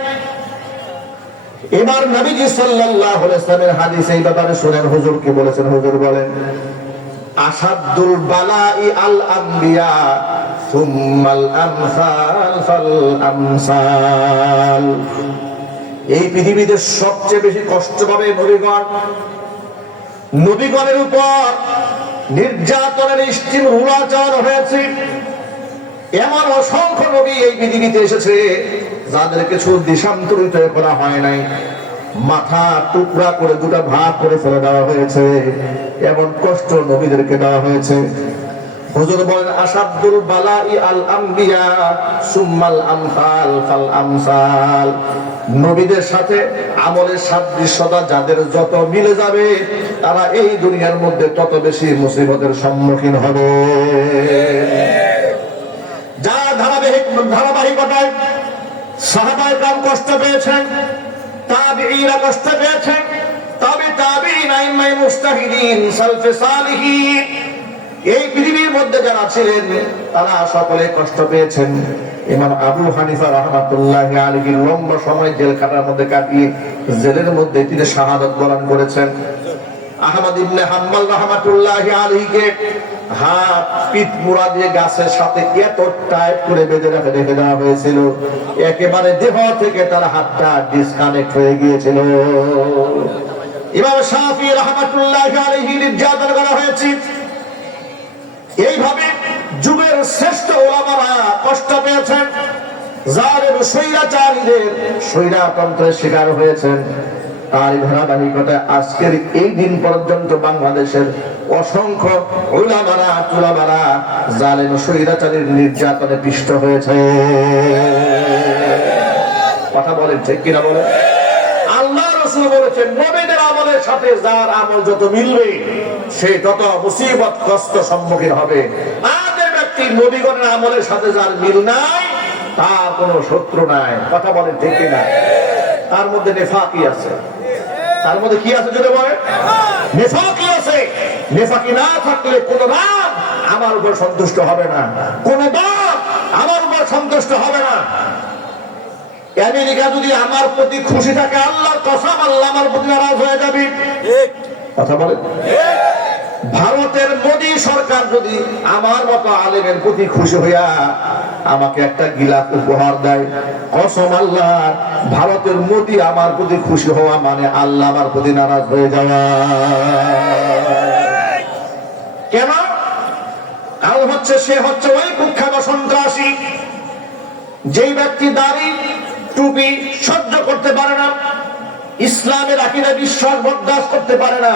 এবার নবীজি সাল্লাল্লাহু আলাইহি ওয়াসাল্লামের হাদিস এই ব্যাপারে শুনেন, হুজুর কি বলেছেন। হুজুর বলেন, আসাদুল বালাই আল আম্বিয়া সুম্মাল আমসাল ফাল আমসাল। এই পৃথিবীতে সবচেয়ে বেশি কষ্ট পাবে নবীগণ। নবীগণের উপর নির্যাতনের স্টিম রুলা চালানো হয়েছে। এমন অসংখ্য নবী এই পৃথিবীতে এসেছে যাদের কিছু দেশান্তরিত করা হয় নাই, মাথা টুকরা করে দুটা ভাগ করে ফেলে দেওয়া হয়েছে। এমন কষ্ট নবীদেরকে দেওয়া হয়েছে। হুজুর বলেন, আসাদুল বালাই আল আম্বিয়া সুম্মাল আমসাল ফাল আমসাল। নবীদের সাথে আমলের সাদৃশ্যতা যাদের যত মিলে যাবে, তারা এই দুনিয়ার মধ্যে তত বেশি মুসিবতের সম্মুখীন হবে। যারা ধারাবাহিকতায় সাহাবায়ে কেরাম কষ্ট পেয়েছেন, তাবিঈরা কষ্ট পেয়েছেন, তাবিঈন আইম্মায়ে মুজতাহিদিন সালফে সালিহিন, এই পৃথিবীর মধ্যে যারা ছিলেন তারা সকলে কষ্ট পেয়েছেন। ইমাম আবু হানিফা রাহমাতুল্লাহি আলাইহি লম্বা সময় জেলখানার মধ্যে কাটিয়ে জেলের মধ্যে তিনি শাহাদাত বরণ করেছেন। আহমদ ইবনে হাম্বল রাহমাতুল্লাহি আলাইহিকে হাত পিঠ মুড়া দিয়ে গাছের সাথে এত টাইট করে বেঁধে রেখে দেওয়া হয়েছিল, একেবারে দেহ থেকে তার হাতটা ডিসকানেক্ট হয়ে গিয়েছিল। ইমাম শাফি রাহমাতুল্লাহি আলাইহি নির্যাতন করা হয়েছে। এইভাবে যুগের শ্রেষ্ঠ ওলামারা কষ্ট পেয়েছেন, জালেম স্বৈরাচারীদের স্বৈরতন্ত্রের শিকার হয়েছেন। তার ধারাবাহিকতায় আজকের এই দিন পর্যন্ত বাংলাদেশের অসংখ্য ওলামারা জালেম স্বৈরাচারীর নির্যাতনে পিষ্ট হয়েছে। কথা বলেন ঠিক কিনা বলেন? আল্লাহ রাসূল বলেছেন, নবীদের আমলের সাথে যার আমল যত মিলবে সে তত মুসিবত কষ্ট সম্মুখীন হবে। আর যে ব্যক্তি নবীগণের আমলের সাথে যার মিল নাই, তার কোনো শত্রু নাই। কথা বলেন ঠিক কিনা? তার মধ্যে নেফাকি আছে। তার মধ্যে কি আছে যদি বলেন? নেফাকি আছে। নেফাকি না থাকলে কোন রাত আমার উপর সন্তুষ্ট হবে না, কোন দল আমার উপর সন্তুষ্ট হবে না। আমেরিকা যদি আমার প্রতি খুশি থাকে, আল্লাহর কসম আল্লাহ আমার প্রতি নারাজ হয়ে যাবে। কথা বলেন। ভারতের মোদী সরকার যদি আমার মতো আলেমের প্রতি খুশি হইয়া আমাকে একটা গিলাস উপহার দেয়, কসম আল্লাহ, ভারতের মোদী আমার প্রতি খুশি হওয়া মানে আল্লাহ আমার প্রতি নারাজ হয়ে যাওয়া। কেন? কারণ হচ্ছে সে হচ্ছে ওই কুখ্যাত সন্ত্রাসী, যেই ব্যক্তি দাড়ি টুপি সহ্য করতে পারে না, ইসলামের আকীদা বিশ্বাস বরদাস্ত করতে পারে না,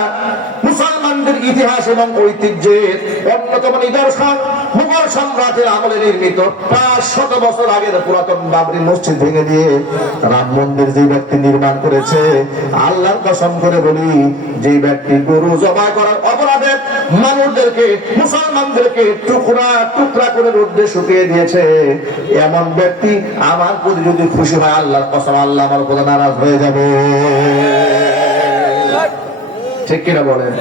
মুসলমানদের ইতিহাস এবং ঐতিহ্যের অন্যতম নিদর্শন মুঘল সম্রাটের আমলে নির্মিত 500 বছর আগের পুরাতন বাবরি মসজিদ ভেঙে দিয়ে রাম মন্দির যে ব্যক্তি নির্মাণ করেছে, আল্লাহর কসম করে বলি, যে ব্যক্তি গরু জবাই করার অপরাধে মানুষদেরকে, মুসলমানদেরকে টুকরা টুকরা করে রোদে শুকিয়ে দিয়েছে, এমন ব্যক্তি আমার প্রতি যদি খুশি হয়, আল্লাহর কসম আল্লাহ আমার উপর নারাজ হয়ে যাবে। ঠিক কিনা বলেন?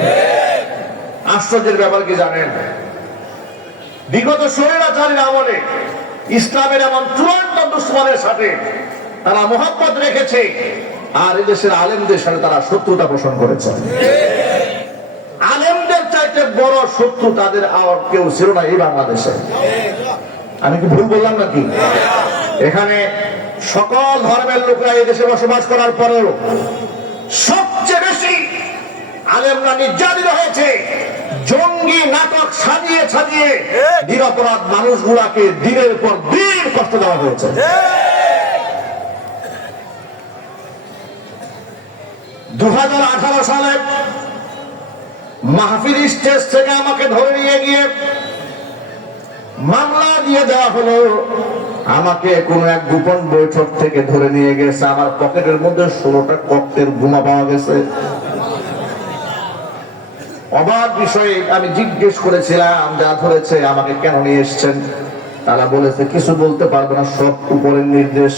আশ্চর্যের ব্যাপার কি জানেন? বিগত স্বৈরাচারীর আমলে ইসলামের এমন চূড়ান্ত দুশ্মনের সাথে তারা মহব্বত রেখেছে, আর এই দেশের আলেমদের সাথে তারা শত্রুতা পোষণ করেছে। আলেমদের চাইতে বড় শত্রু তাদের আর কেউ ছিল না এই বাংলাদেশে। আমি কি ভুল বললাম নাকি? এখানে সকল ধর্মের লোকরা এই দেশে বসবাস করার পরেও সবচেয়ে বেশি আলেমরা নির্যাতিত হয়েছে। জঙ্গি নাটক সাজিয়ে সাজিয়ে নিরপরাধ মানুষগুলাকে দিনের পর দিন কষ্ট দেওয়া হয়েছে। 2018 সালে মাহফিল স্টেজ থেকে আমাকে ধরে নিয়ে গিয়ে মামলা দিয়ে দেওয়া হলো। আমাকে কোন এক গোপন বৈঠক থেকে ধরে নিয়ে গেছে, আমার পকেটের মধ্যে 16টা ককটেল বোমা পাওয়া গেছে। অবাক বিষয়ে আমি জিজ্ঞেস করেছিলাম, যা ধরেছে আমাকে কেন নিয়ে এসছেন? তারা বলেছে কিছু বলতে পারবে না, সব উপরের নির্দেশ।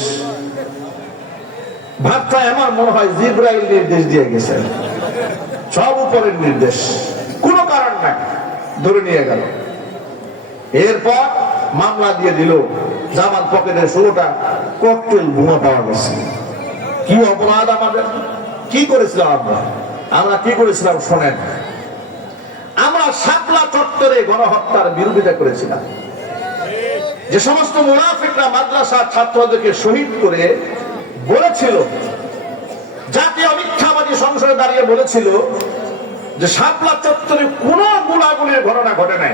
ভাবটা আমার মনে হয় জিবরাইল নির্দেশ দিয়ে গেছে, সব উপরের নির্দেশ, কোনো কারণ নাই, ধরে নিয়ে গেল। এরপর মামলা দিয়ে দিল, জামার পকেটে 16টা ককটেল বোমা পাওয়া গেছে। কি অপরাধ আমাদের, কি করেছিলাম আমরা কি করেছিলাম শোনেন। আমরা শাপলা চত্বরে গণহত্যার বিরোধিতা করেছিলাম। যে সমস্ত মুনাফিকরা মাদ্রাসার ছাত্রদেরকে শহীদ করে বলেছিল, জাতীয় মিথ্যাবাদী সংসদে দাঁড়িয়ে বলেছিল যে শাপলা চত্বরে কোন গুলাগুলির ঘটনা ঘটে নাই,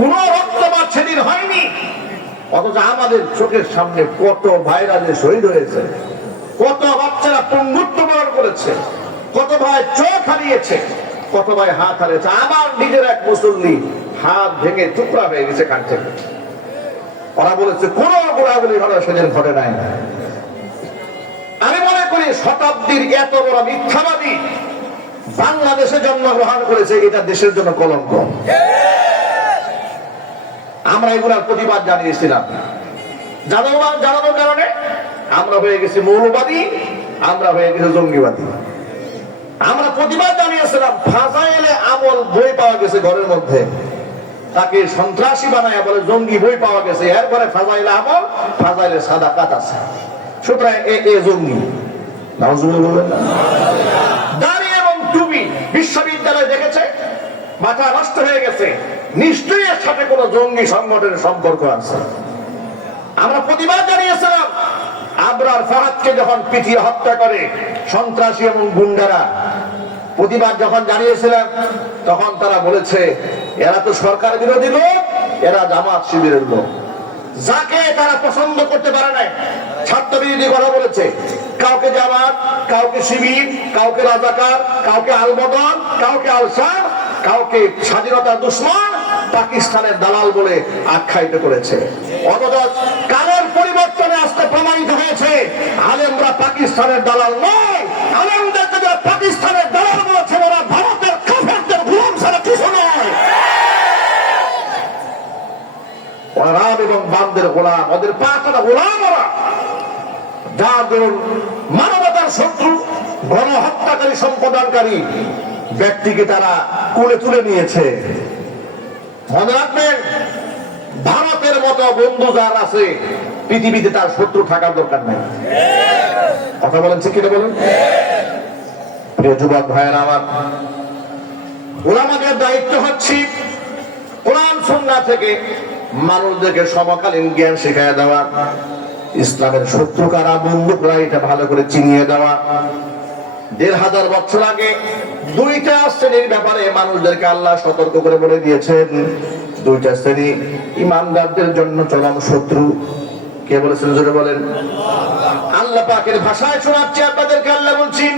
কোন রক্তপাত সেদিন হয়নি, অথচ আমাদের চোখের সামনে কত ভাইরা যে শহীদ হয়েছে, কত বাচ্চারা পঙ্গুত্ব বরণ করেছে, কত ভাই চোখ হারিয়েছে, কত ভাই হাত হারিয়েছে। আমার নিজের এক মুসল্লি হাত ভেঙে টুকরা হয়ে গেছে কান থেকে। ওরা বলেছে কোন গোলাগুলি ঘটনা সেদিন ঘটে নাই। আমি মনে করি শতাব্দীর এত বড় মিথ্যাবাদী বাংলাদেশে জন্মগ্রহণ করেছে, এটা দেশের জন্য কলঙ্ক। আমরা এগুলার প্রতিবাদ জানিয়েছিলাম, জানানোর কারণে আমরা হয়ে গেছি মৌলবাদী, আমরা হয়ে গেছি জঙ্গিবাদী। আমরা প্রতিবাদ জানিয়েছিলাম, ফাজাইলে আমল বই পাওয়া গেছে ঘরের মধ্যে, তাকে সন্ত্রাসী বানায় বলে জঙ্গি বই পাওয়া গেছে, এরপরে ফাজাইলে আমল, ফাজাইলে সাদাকাত আছে, সুতরাং এ জঙ্গি। দাড়ি এবং টুপি বিশ্ববিদ্যালয় দেখেছে, মাথা নষ্ট হয়ে গেছে, নিশ্চয়ই এর সাথে কোন জঙ্গি সংগঠনের সম্পর্ক আছে। আমরা প্রতিবাদ জানিয়েছিলাম, আবরার ফাহাদকে যখন পিটিয়ে হত্যা করে সন্ত্রাসী এবং গুন্ডারা, প্রতিবাদ যখন জানিয়েছিলেন তখন তারা বলেছে এরা তো সরকার বিরোধী লোক, এরা জামাত শিবিরের লোক। যাকে তারা পছন্দ করতে পারে নাই, ছাত্র বিরোধী কথা বলেছে, কাউকে জামাত, কাউকে শিবির, কাউকে রাজাকার, কাউকে আলবদল, কাউকে আলসার, কাউকে স্বাধীনতা দুশ্মন, পাকিস্তানের দালাল বলে আখ্যায়িত করেছে। অথচ কালের পরিবর্তনে আজকে প্রমাণিত হয়েছে আলেমরা পাকিস্তানের দালাল নয়, আলেমদেরকে যারা পাকিস্তানের দালাল বলেছে ওরা ভারতের কাফেরদের গোলাম ছাড়া কিছু নয়। ওরা রাম এবং বামদের গোলাম, ওদের পাঁচটা গোলাম ওরা, যার দরুন মানবতার শত্রু, গণহত্যাকারী, সম্পাদনকারী ব্যক্তিকে তারা কোলে তুলে নিয়েছে। মনে রাখবেন, ভারতের মতো বন্ধু যার আছে পৃথিবীতে তার শত্রু থাকার দরকার নেই। কথা বলেন ঠিক কিনা বলুন? প্রিয় যুবক ভাইয়েরা আমার, ওলামাদের দায়িত্ব হচ্ছে কোরআন সুন্নাহ থেকে মানুষদেরকে সমকালীন জ্ঞান শেখায় দেওয়া, ইসলামের শত্রু কারা, বন্ধু কারা, এটা ভালো করে চিনিয়ে দেওয়া। ১৫০০ বছর আগে দুইটা শ্রেণীর ব্যাপারে মানুষদেরকে আল্লাহ সতর্ক করে বলে দিয়েছেন। দুইটা শ্রেণী ইমানদারদের জন্য চরম শত্রু। কে বলেছেন জোরে বলেন? আল্লাহ পাকের ভাষায় শোনাচ্ছি আপনাদেরকে। আল্লাহ বলছেন,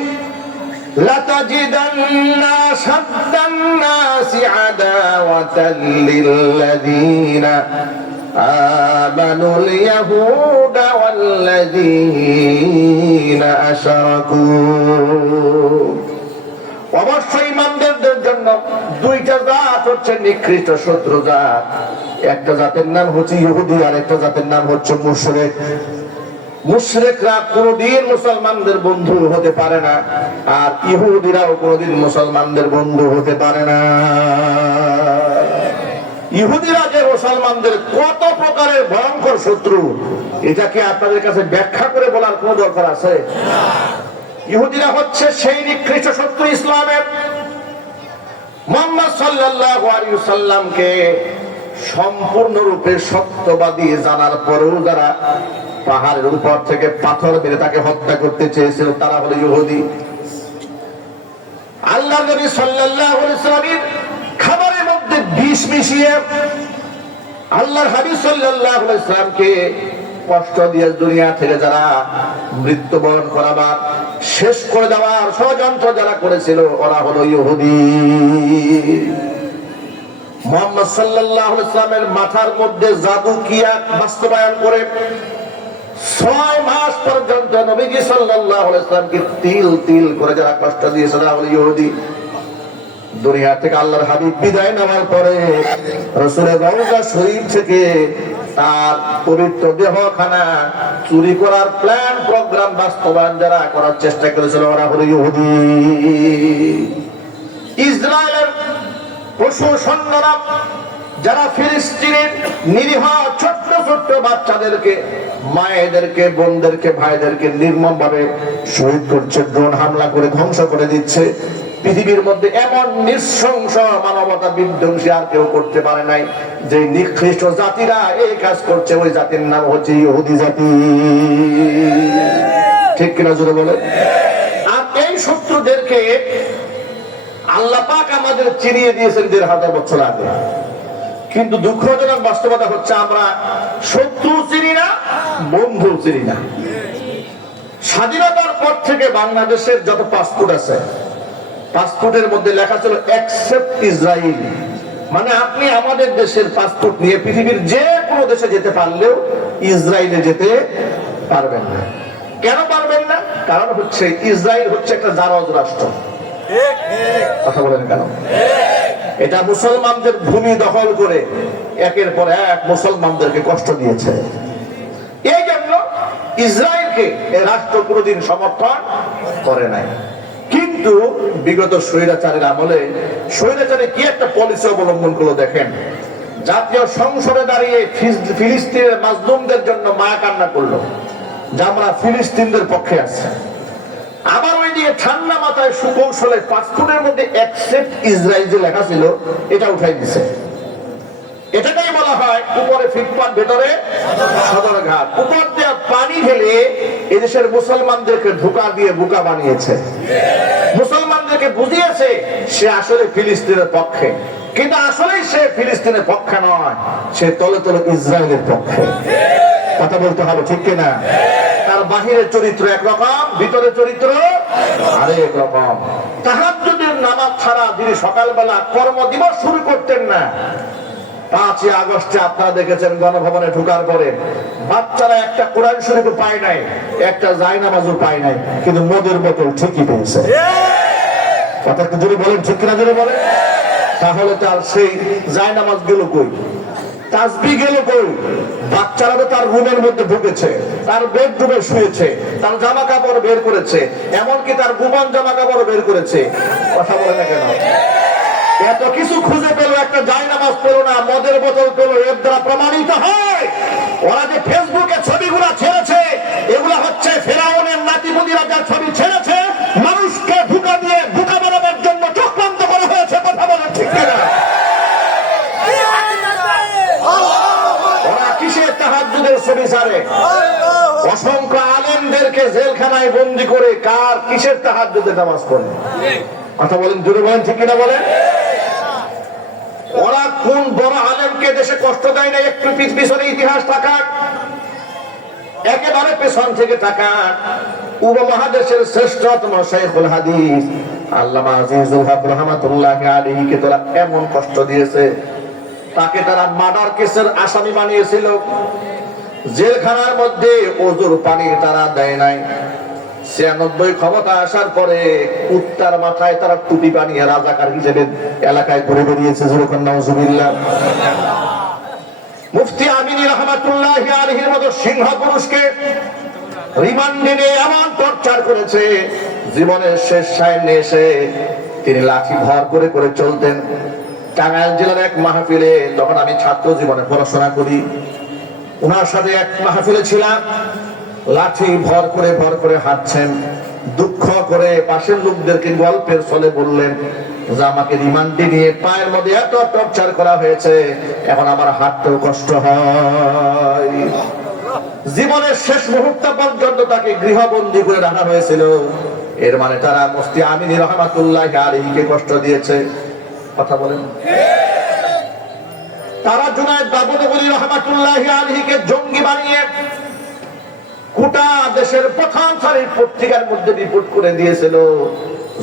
লাতাজিদান্না শাদ্দান নাসি আদাওয়াতাল লিল্লাযীনা আমানুল ইয়াহুদা ওয়াল্লাযীনা আশরাকু। অবশ্যই ইমানদারদের জন্য দুইটা জাত হচ্ছে নিকৃষ্ট শত্রু জাত। একটা জাতের নাম হচ্ছে ইহুদি, আর একটা জাতের নাম হচ্ছে মুশরিক। মুশরিকরা কোনদিন মুসলমানদের বন্ধু হতে পারে না, আর ইহুদিরাও কোনদিন মুসলমানদের বন্ধু হতে পারে না। ইহুদিরা যে মুসলমানদের কত প্রকারের ভয়ঙ্কর শত্রু, এটাকে আপনাদের কাছে ব্যাখ্যা করে বলার কোন দরকার আছে? ইহুদিরা হচ্ছে সেই নিকৃষ্ট শত্রু ইসলামের। মুহাম্মদ সাল্লাল্লাহু আলাইহি ওয়াসাল্লামকে সম্পূর্ণরূপে সত্যবাদী জানার পরেও যারা পাহাড়ের উপর থেকে পাথর মেরে তাকে হত্যা করতে চেয়েছিল, তারা হলো ইহুদি। আল্লাহর নবী সাল্লাল্লাহু আলাইহি ওয়াসাল্লামের খাবারের মধ্যে বিষ মিশিয়ে আল্লাহর হাবিব সাল্লাল্লাহু আলাইহি ওয়াসাল্লামকে কষ্ট দিয়ে দুনিয়া থেকে যারা মৃত্যুবরণ করাবার, শেষ করে দেওয়ার ষড়যন্ত্র যারা করেছিল, ওরা হলো ইহুদি। মুহাম্মদ সাল্লাল্লাহু আলাইহি ওয়াসাল্লামের মাথার মধ্যে জাদু কিয়া বাস্তবায়ন করে 6 মাস পর্যন্ত নবীজি সাল্লাল্লাহু আলাইহি ওয়াসাল্লামকে তিল তিল করে যারা কষ্ট দিয়েছে, তারা হলো ইহুদি। দুনিয়া থেকে আল্লাহর হাবিব বিদায় নেওয়ার পরে রাসূলের রওজা শরীফ থেকে তার পবিত্র দেহখানা চুরি করার প্ল্যান প্রোগ্রাম বাস্তবায়ন যারা করার চেষ্টা করেছিল, ওরা হলো ইহুদি। ইসরায়েলের পশু সৈন্যরা যারা ফিলিস্তিনের নিরীহ ছোট্ট ছোট্ট বাচ্চাদেরকে, মায়েদেরকে, বোনদেরকে, ভাইদেরকে নির্মম ভাবে শহীদ করছে, ড্রোন হামলা করে ধ্বংস করে দিচ্ছে। পৃথিবীর মধ্যে এমন নৃশংস মানবতা বিধ্বংসী আর কেউ করতে পারে নাই। যে নিকৃষ্ট জাতিরা এই কাজ করছে, ওই জাতির নাম হচ্ছে ইহুদি জাতি। ঠিক কিনা জোরে বলে? আর এই শত্রুদেরকে আল্লাহ পাক আমাদের চিনিয়ে দিয়েছেন ১৫০০ বছর আগে। কিন্তু দুঃখজনক বাস্তবতা হচ্ছে আমরা শত্রু চিনি না, বন্ধু চিনি না। স্বাধীনতার পর থেকে বাংলাদেশের যত পাসপোর্ট আছে, পাসপোর্টের মধ্যে লেখা ছিল অ্যাকসেপ্ট ইসরায়েল। মানে আপনি আমাদের দেশের পাসপোর্ট নিয়ে পৃথিবীর যে কোনো দেশে যেতে পারলেও ইসরায়েলে যেতে পারবেন না। কেন পারবেন না? কারণ হচ্ছে ইসরায়েল হচ্ছে একটা জারজ রাষ্ট্র। কথা বলেন কেন? এটা মুসলমানদের ভূমি দখল করে একের পর এক মুসলমানদেরকে কষ্ট দিয়েছে। এই জন্য ইসরায়েলকে এই রাষ্ট্র কোনোদিন সমর্থন করে নাই। কিন্তু বিগত স্বৈরাচারের আমলে স্বৈরাচারে কি একটা পলিসি অবলম্বন করলো দেখেন। জাতীয় সংসদে দাঁড়িয়ে ফিলিস্তিনের মাজলুমদের জন্য মায়া কান্না করলো যে আমরা ফিলিস্তিনদের পক্ষে আছি। আবার ওই দিয়ে ঠান্ডা মাথায় সুকৌশলে পাসপোর্টের মধ্যে অ্যাকসেপ্ট ইসরায়েল যে লেখা ছিল এটা উঠাই দিছে। এটাকেই বলা হয় উপরে ফিটপাত, ভেতরে সদরঘাট। উপর দিয়ে পানি ঢেলে এদেশের মুসলমানদেরকে ধোঁকা দিয়ে বোকা বানিয়েছে। মুসলমানদেরকে বুঝিয়েছে সে আসলে ফিলিস্তিনের পক্ষে, কিন্তু আসলেই সে ফিলিস্তিনের পক্ষে নয়, সে তলে তলে ইসরায়েলের পক্ষে। কথা বলতে হবে, ঠিক কিনা? তার বাহিরের চরিত্র একরকম, ভিতরের চরিত্র আরেক রকম। তাহাজ্জুদের নামাজ ছাড়া যিনি সকালবেলা কর্মদিবস শুরু করতেন না। ৫ই আগস্টে আপনারা দেখেছেন গণভবনে ঢোকার পরে বাচ্চারা একটা কোরআন শরীফও পায় নাই, একটা জায়নামাজও পায় নাই, কিন্তু মদের বোতল ঠিকই পেয়েছে। কথা কি জোরে বলেন, ঠিক কিনা জোরে বলেন? তাহলে তার সেই জায়নামাজ গেল কই, তাসবিহ গেল কই? বাচ্চারা তো তার রুমের মধ্যে ঢুকেছে, তার বেডরুমে শুয়েছে, তার জামা কাপড় বের করেছে, এমনকি তার গোপন জামা কাপড় বের করেছে। কথা বলে না কেন? এত কিছু খুঁজে পেল, একটা জায়নামাজ পেল না, মদের বোতল পেল। এর দ্বারা প্রমাণিত হয় ওরা যে ফেসবুকে ছবিগুলো ছেড়েছে, এগুলা হচ্ছে ফেরাউনের নাতিপুতিরা যার ছবি ছেড়েছে, মানুষকে ধোঁকা দিয়ে বোকা বানাবার জন্য চক্রান্ত করা হয়েছে। কথা বলে ঠিক কিনা? ওরা কিসের তাহাজ্জুদের ছবি ছাড়ে? অসংখ্য আলেমদেরকে জেলখানায় বন্দী করে কার কিসের তাহাজ্জুদের নামাজ পড়ে? কথা বলেন, জোরে বলেন, ঠিক কিনা বলেন? ওরা কোন বড় আলেমকে দেশে কষ্ট দেয় না? একটু পিছনে ইতিহাস তাকান, একেবারে পেছন থেকে তাকান। উপমহাদেশের শ্রেষ্ঠতম শাইখুল হাদিস আল্লামা আজিজুল হক রাহমাতুল্লাহি আলাইহিকে তারা এমন কষ্ট দিয়েছে, তাকে তারা মার্ডার কেসের আসামি বানিয়েছিল। জেলখানার মধ্যে ওজুর পানি তারা দেয় নাই। ৯৬ ক্ষমতা আসার পরে কুত্তার মাথায় তারা টুপি বানিয়ে রাজাকার হিসেবে এলাকায় ঘুরে বেরিয়েছে। যেরকম নাউজুবিল্লাহ। মুফতি আমিনী রাহমাতুল্লাহি আলাইহির মতো সিংহ পুরুষকে রিমান্ডে নিয়ে এমন টর্চার করেছে, জীবনের শেষ সাইনে এসে তিনি লাঠি ভর করে করে চলতেন। টাঙ্গাইল জেলার এক মাহফিলে, তখন আমি ছাত্র জীবনে পড়াশোনা করি, ওনার সাথে এক মাহফিলে ছিলাম। লাঠি ভর করে হাঁটছেন, দুঃখ করে পাশের লোকদেরকে গল্পের ছলে বললেন যে আমাকে রিমান্ডে নিয়ে পায়ের মধ্যে এত টর্চার করা হয়েছে, এখন আমার হাঁটতেও কষ্ট হয়। জীবনের শেষ মুহূর্ত পর্যন্ত তাকে গৃহবন্দী করে রাখা হয়েছিল। এর মানে তারা মুফতি আমিনী রাহমাতুল্লাহি আলাইহিকে কষ্ট দিয়েছে। কথা বলেন? তারা জুনায়েদ বাবুনগরী রাহমাতুল্লাহি আলাইহিকে জঙ্গি বানিয়ে গোটা দেশের প্রথম সারির পত্রিকার মধ্যে রিপোর্ট করে দিয়েছিল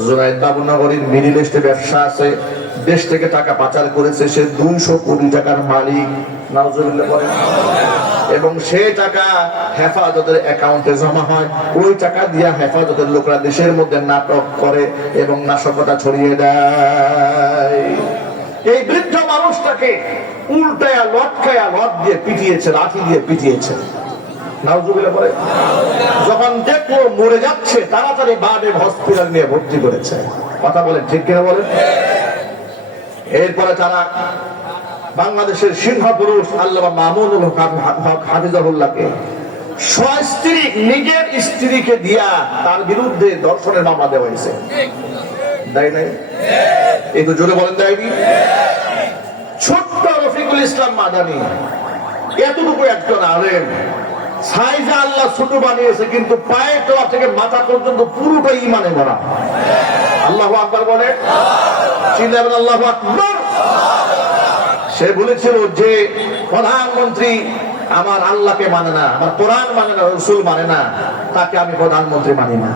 জুনায়েদ বাবুনগরীর মিডিল ইস্টে ব্যবসা আছে, দেশ থেকে টাকা পাচার করেছে, সে ২০০ কোটি টাকার মালিক। নাউজুবিল্লাহ বলেন। এবং সেই টাকা হেফাজতের অ্যাকাউন্টে জমা হয়, ওই টাকা দিয়া হেফাজতের লোকরা দেশের মধ্যে নাটক করে এবং নাশকতা ছড়িয়ে দেয়। এই বৃদ্ধ মানুষটাকে উল্টায়া লটকায়া লট দিয়ে পিটিয়েছে, লাঠি দিয়ে পিটিয়েছে। নাউজুবিল্লাহ বলে। যখন দেখলো মরে যাচ্ছে, তাড়াতাড়ি বাদে হসপিটাল নিয়ে ভর্তি করেছে। কথা বলেন, ঠিক কিনা বলেন? এরপরে তারা বাংলাদেশের সিংহ পুরুষ আল্লামা মামুনুল হক হাফিজাহুল্লাহকে সস্ত্রীক নিজের স্ত্রীকে দিয়া তার বিরুদ্ধে ধর্ষণের মামলা দেওয়া হয়েছে। দেয় নাই? একটু জোরে বলেন দেয়নি? ছোট্ট রফিকুল ইসলাম মাদানী এতটুকু একজন আলেম, সাইজে আল্লাহ ছোট বানিয়েছে, কিন্তু পায়ের তলা থেকে মাথা পর্যন্ত পুরোটাই ইমানে ভরা। আল্লাহু আকবার বলে, চিল্লাবেন আল্লাহু আকবার। সে বলেছিল যে প্রধানমন্ত্রী আমার আল্লাহকে মানে না, আমার কোরআন মানে না, রাসূল মানে না, তাকে আমি প্রধানমন্ত্রী মানি না।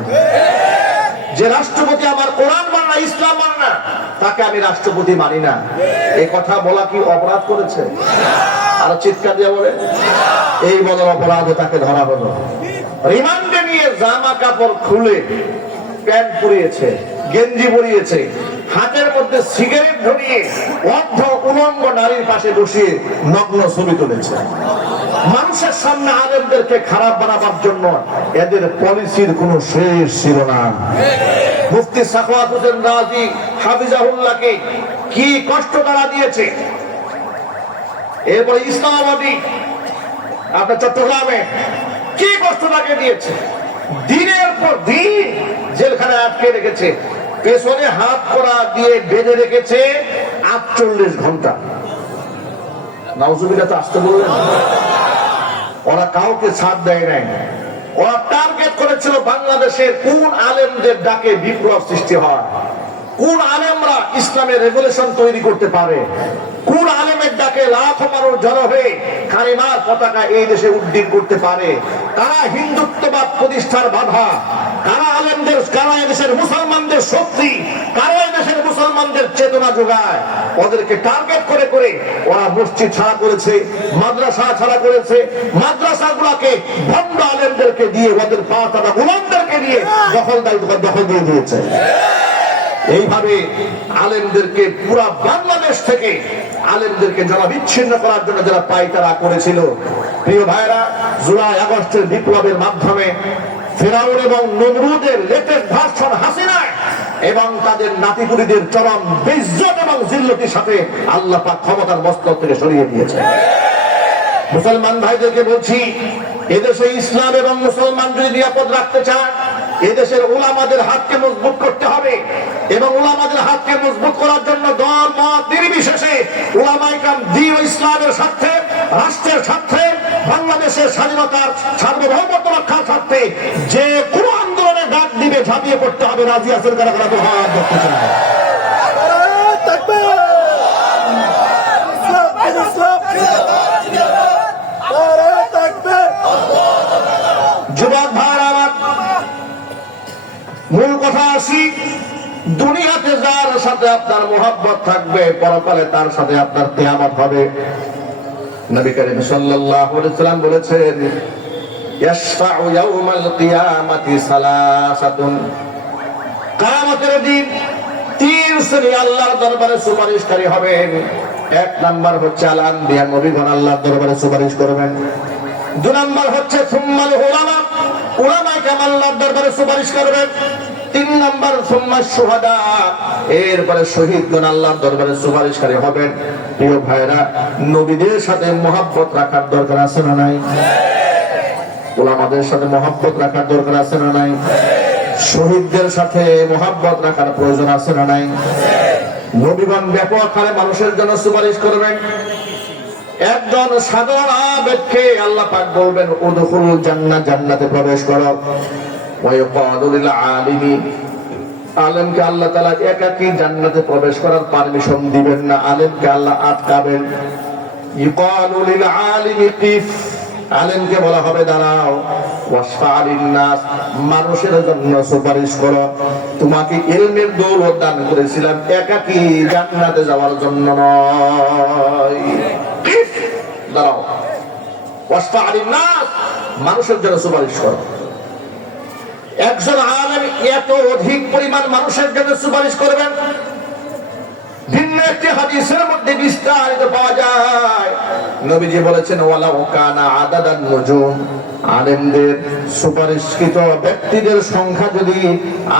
যে রাষ্ট্রপতি আমার কোরআন মানে না, ইসলাম মানে না, তাকে আমি রাষ্ট্রপতি মানি না। এই কথা বলা কি অপরাধ করেছে? আর চিৎকার দিয়ে বলে, এই বলার অপরাধে তাকে ধরা হলো। রিমান্ডে নিয়ে জামা কাপড় খুলে প্যান্ট পরিয়েছে, গেঞ্জি পরিয়েছে, হাতের মধ্যে সিগারেট ধরিয়ে অর্ধ উলঙ্গ নারীর পাশে বসিয়ে নগ্ন ছবি তুলেছে। মানুষের সামনে আলেমদেরকে খারাপ বানাবার জন্য এদের পলিসির কোনো শেষ ছিল না। মুফতি সাখাওয়াত হোসেন রাজি হাফিজাহুল্লাহকে কি কষ্ট তারা দিয়েছে। এরপর ইসলামাবাদী আপনার চট্টগ্রামে কি কষ্ট তাকে দিয়েছে। দিনের পর দিন জেলখানায় আটকে রেখেছে, পেছনে হাত করা দিয়ে বেঁধে রেখেছে 48 ঘন্টা। নাউজুবিল্লাহ, তো আসতে বললেন। ওরা কাউকে ছাড় দেয় নাই। ওরা টার্গেট করেছিল বাংলাদেশের কোন আলেমদের ডাকে বিপ্লব সৃষ্টি হয়, কোন আলেমরা ইসলামের রেভলিউশন তৈরি করতে পারে, কোন আলেমের ডাকে লাখো মানুষ জড়ো হয়ে কালিমার পতাকা এই দেশে উড্ডীন করতে পারে, কারা হিন্দুত্ববাদ প্রতিষ্ঠার বাধা, কারা আলেমদের, কারা দেশের মুসলমানদের শক্তি, কারা দেশের মুসলমানদের চেতনা যোগায়। ওদেরকে টার্গেট করে করে ওরা মসজিদ ছাড়া করেছে, মাদ্রাসা ছাড়া করেছে, মাদ্রাসাগুলোকে ভণ্ড আলেমদেরকে দিয়ে, ওদের পাওয়া গোলামদেরকে দিয়ে দখল দিয়ে দিয়েছে। এইভাবে আলেমদেরকে পুরা বাংলাদেশ থেকে আলেমদেরকে জনবিচ্ছিন্ন করার জন্য যারা পায়তারা করেছিল, প্রিয় ভাইরা, জুলাই আগস্টের বিপ্লবের মাধ্যমে ফেরাউন এবং নমরুদের লেটেস্ট ভার্সন হাসিনা এবং তাদের নাতিপুতিদের চরম বেইজ্জত এবং জিল্লতির সাথে আল্লাহ পাক ক্ষমতার মস্তক থেকে সরিয়ে দিয়েছে। মুসলমান ভাইদেরকে বলছি, এদেশে ইসলাম এবং মুসলমান যদি নিরাপদ রাখতে চান, এদেশের উলামাদের হাতকে মজবুত করতে হবে এবং উলামাদের হাতকে মজবুত করার জন্য দল মত নির্বিশেষে উলামায়ে কেরাম দ্বীন ও ইসলামের স্বার্থে, রাষ্ট্রের স্বার্থে, বাংলাদেশের স্বাধীনতার সার্বভৌমত্ব রক্ষার স্বার্থে যে কোনো আন্দোলনে ডাক দিবে ঝাঁপিয়ে পড়তে হবে। রাজি আছেন কারা কারা? তো হাত দেখতে চাই। যুবক ভাইরা আমার, মূল কথা আসি, দুনিয়াতে যার সাথে আপনার মোহাব্বত থাকবে, পরকালে তার সাথে আপনার কিয়ামত হবে। নবী করিম সাল্লাল্লাহু আলাইহি ওয়াসাল্লাম বলেছেন, ইয়াশফাউ ইয়াউমাল কিয়ামাতি সালাসাতুন, কিয়ামতের দিন 3 শ্রেণী আল্লাহর দরবারে সুপারিশকারী হবেন। 1 নাম্বার হচ্ছে আল আনবিয়া, নবীগণ আল্লাহর দরবারে সুপারিশ করবেন। 2 নাম্বার হচ্ছে সুম্মাল উলামা, উলামায়ে কেরাম আল্লাহর দরবারে সুপারিশ করবেন। 3 নাম্বার সুম্মাস শুহাদা, এরপরে শহীদগণ আল্লাহর দরবারে সুপারিশকারী হবেন। প্রিয় ভাইরা, নবীদের সাথে মহব্বত রাখার দরকার আছে না নাই? উলামাদের সাথে মহব্বত রাখার দরকার আছে না নাই? শহীদদের সাথে মহব্বত রাখার প্রয়োজন আছে না নাই? নবীগণ ব্যাপক হারে মানুষের জন্য সুপারিশ করবেন। একজন সাধারণ আবেদকে আল্লাহ পাক বলবেন, উদখুল জান্নাহ, জান্নাতে প্রবেশ করো। ওয়া ইয়াকালু লিল আলিমি, আলেমকে আল্লাহ তাআলা একাকী জান্নাতে প্রবেশ করার পারমিশন দিবেন না, আলেমকে আল্লাহ আটকাবেন। ইয়াকালু লিল আলিমি কিফ, আলেমকে বলা হবে দাঁড়াও। ওয়াসফালিন নাস, মানুষের জন্য সুপারিশ করো। তোমাকে ইলমের দৌলত দান করেছিলাম একাকী জান্নাতে যাওয়ার জন্য নয়। কিফ, দাঁড়াও। ওয়াসফালিন নাস, মানুষের জন্য সুপারিশ করো। একজন আলেম এত অধিক পরিমাণ মানুষের জন্য সুপারিশ করবেন, ভিন্ন একটি হাদিসের মধ্যে বিস্তারিত পাওয়া যায়, নবীজি বলেছেন ওয়ালাউ কানা আদাদান নুজুম, আলেমদের সুপারিশকৃত ব্যক্তিদের সংখ্যা যদি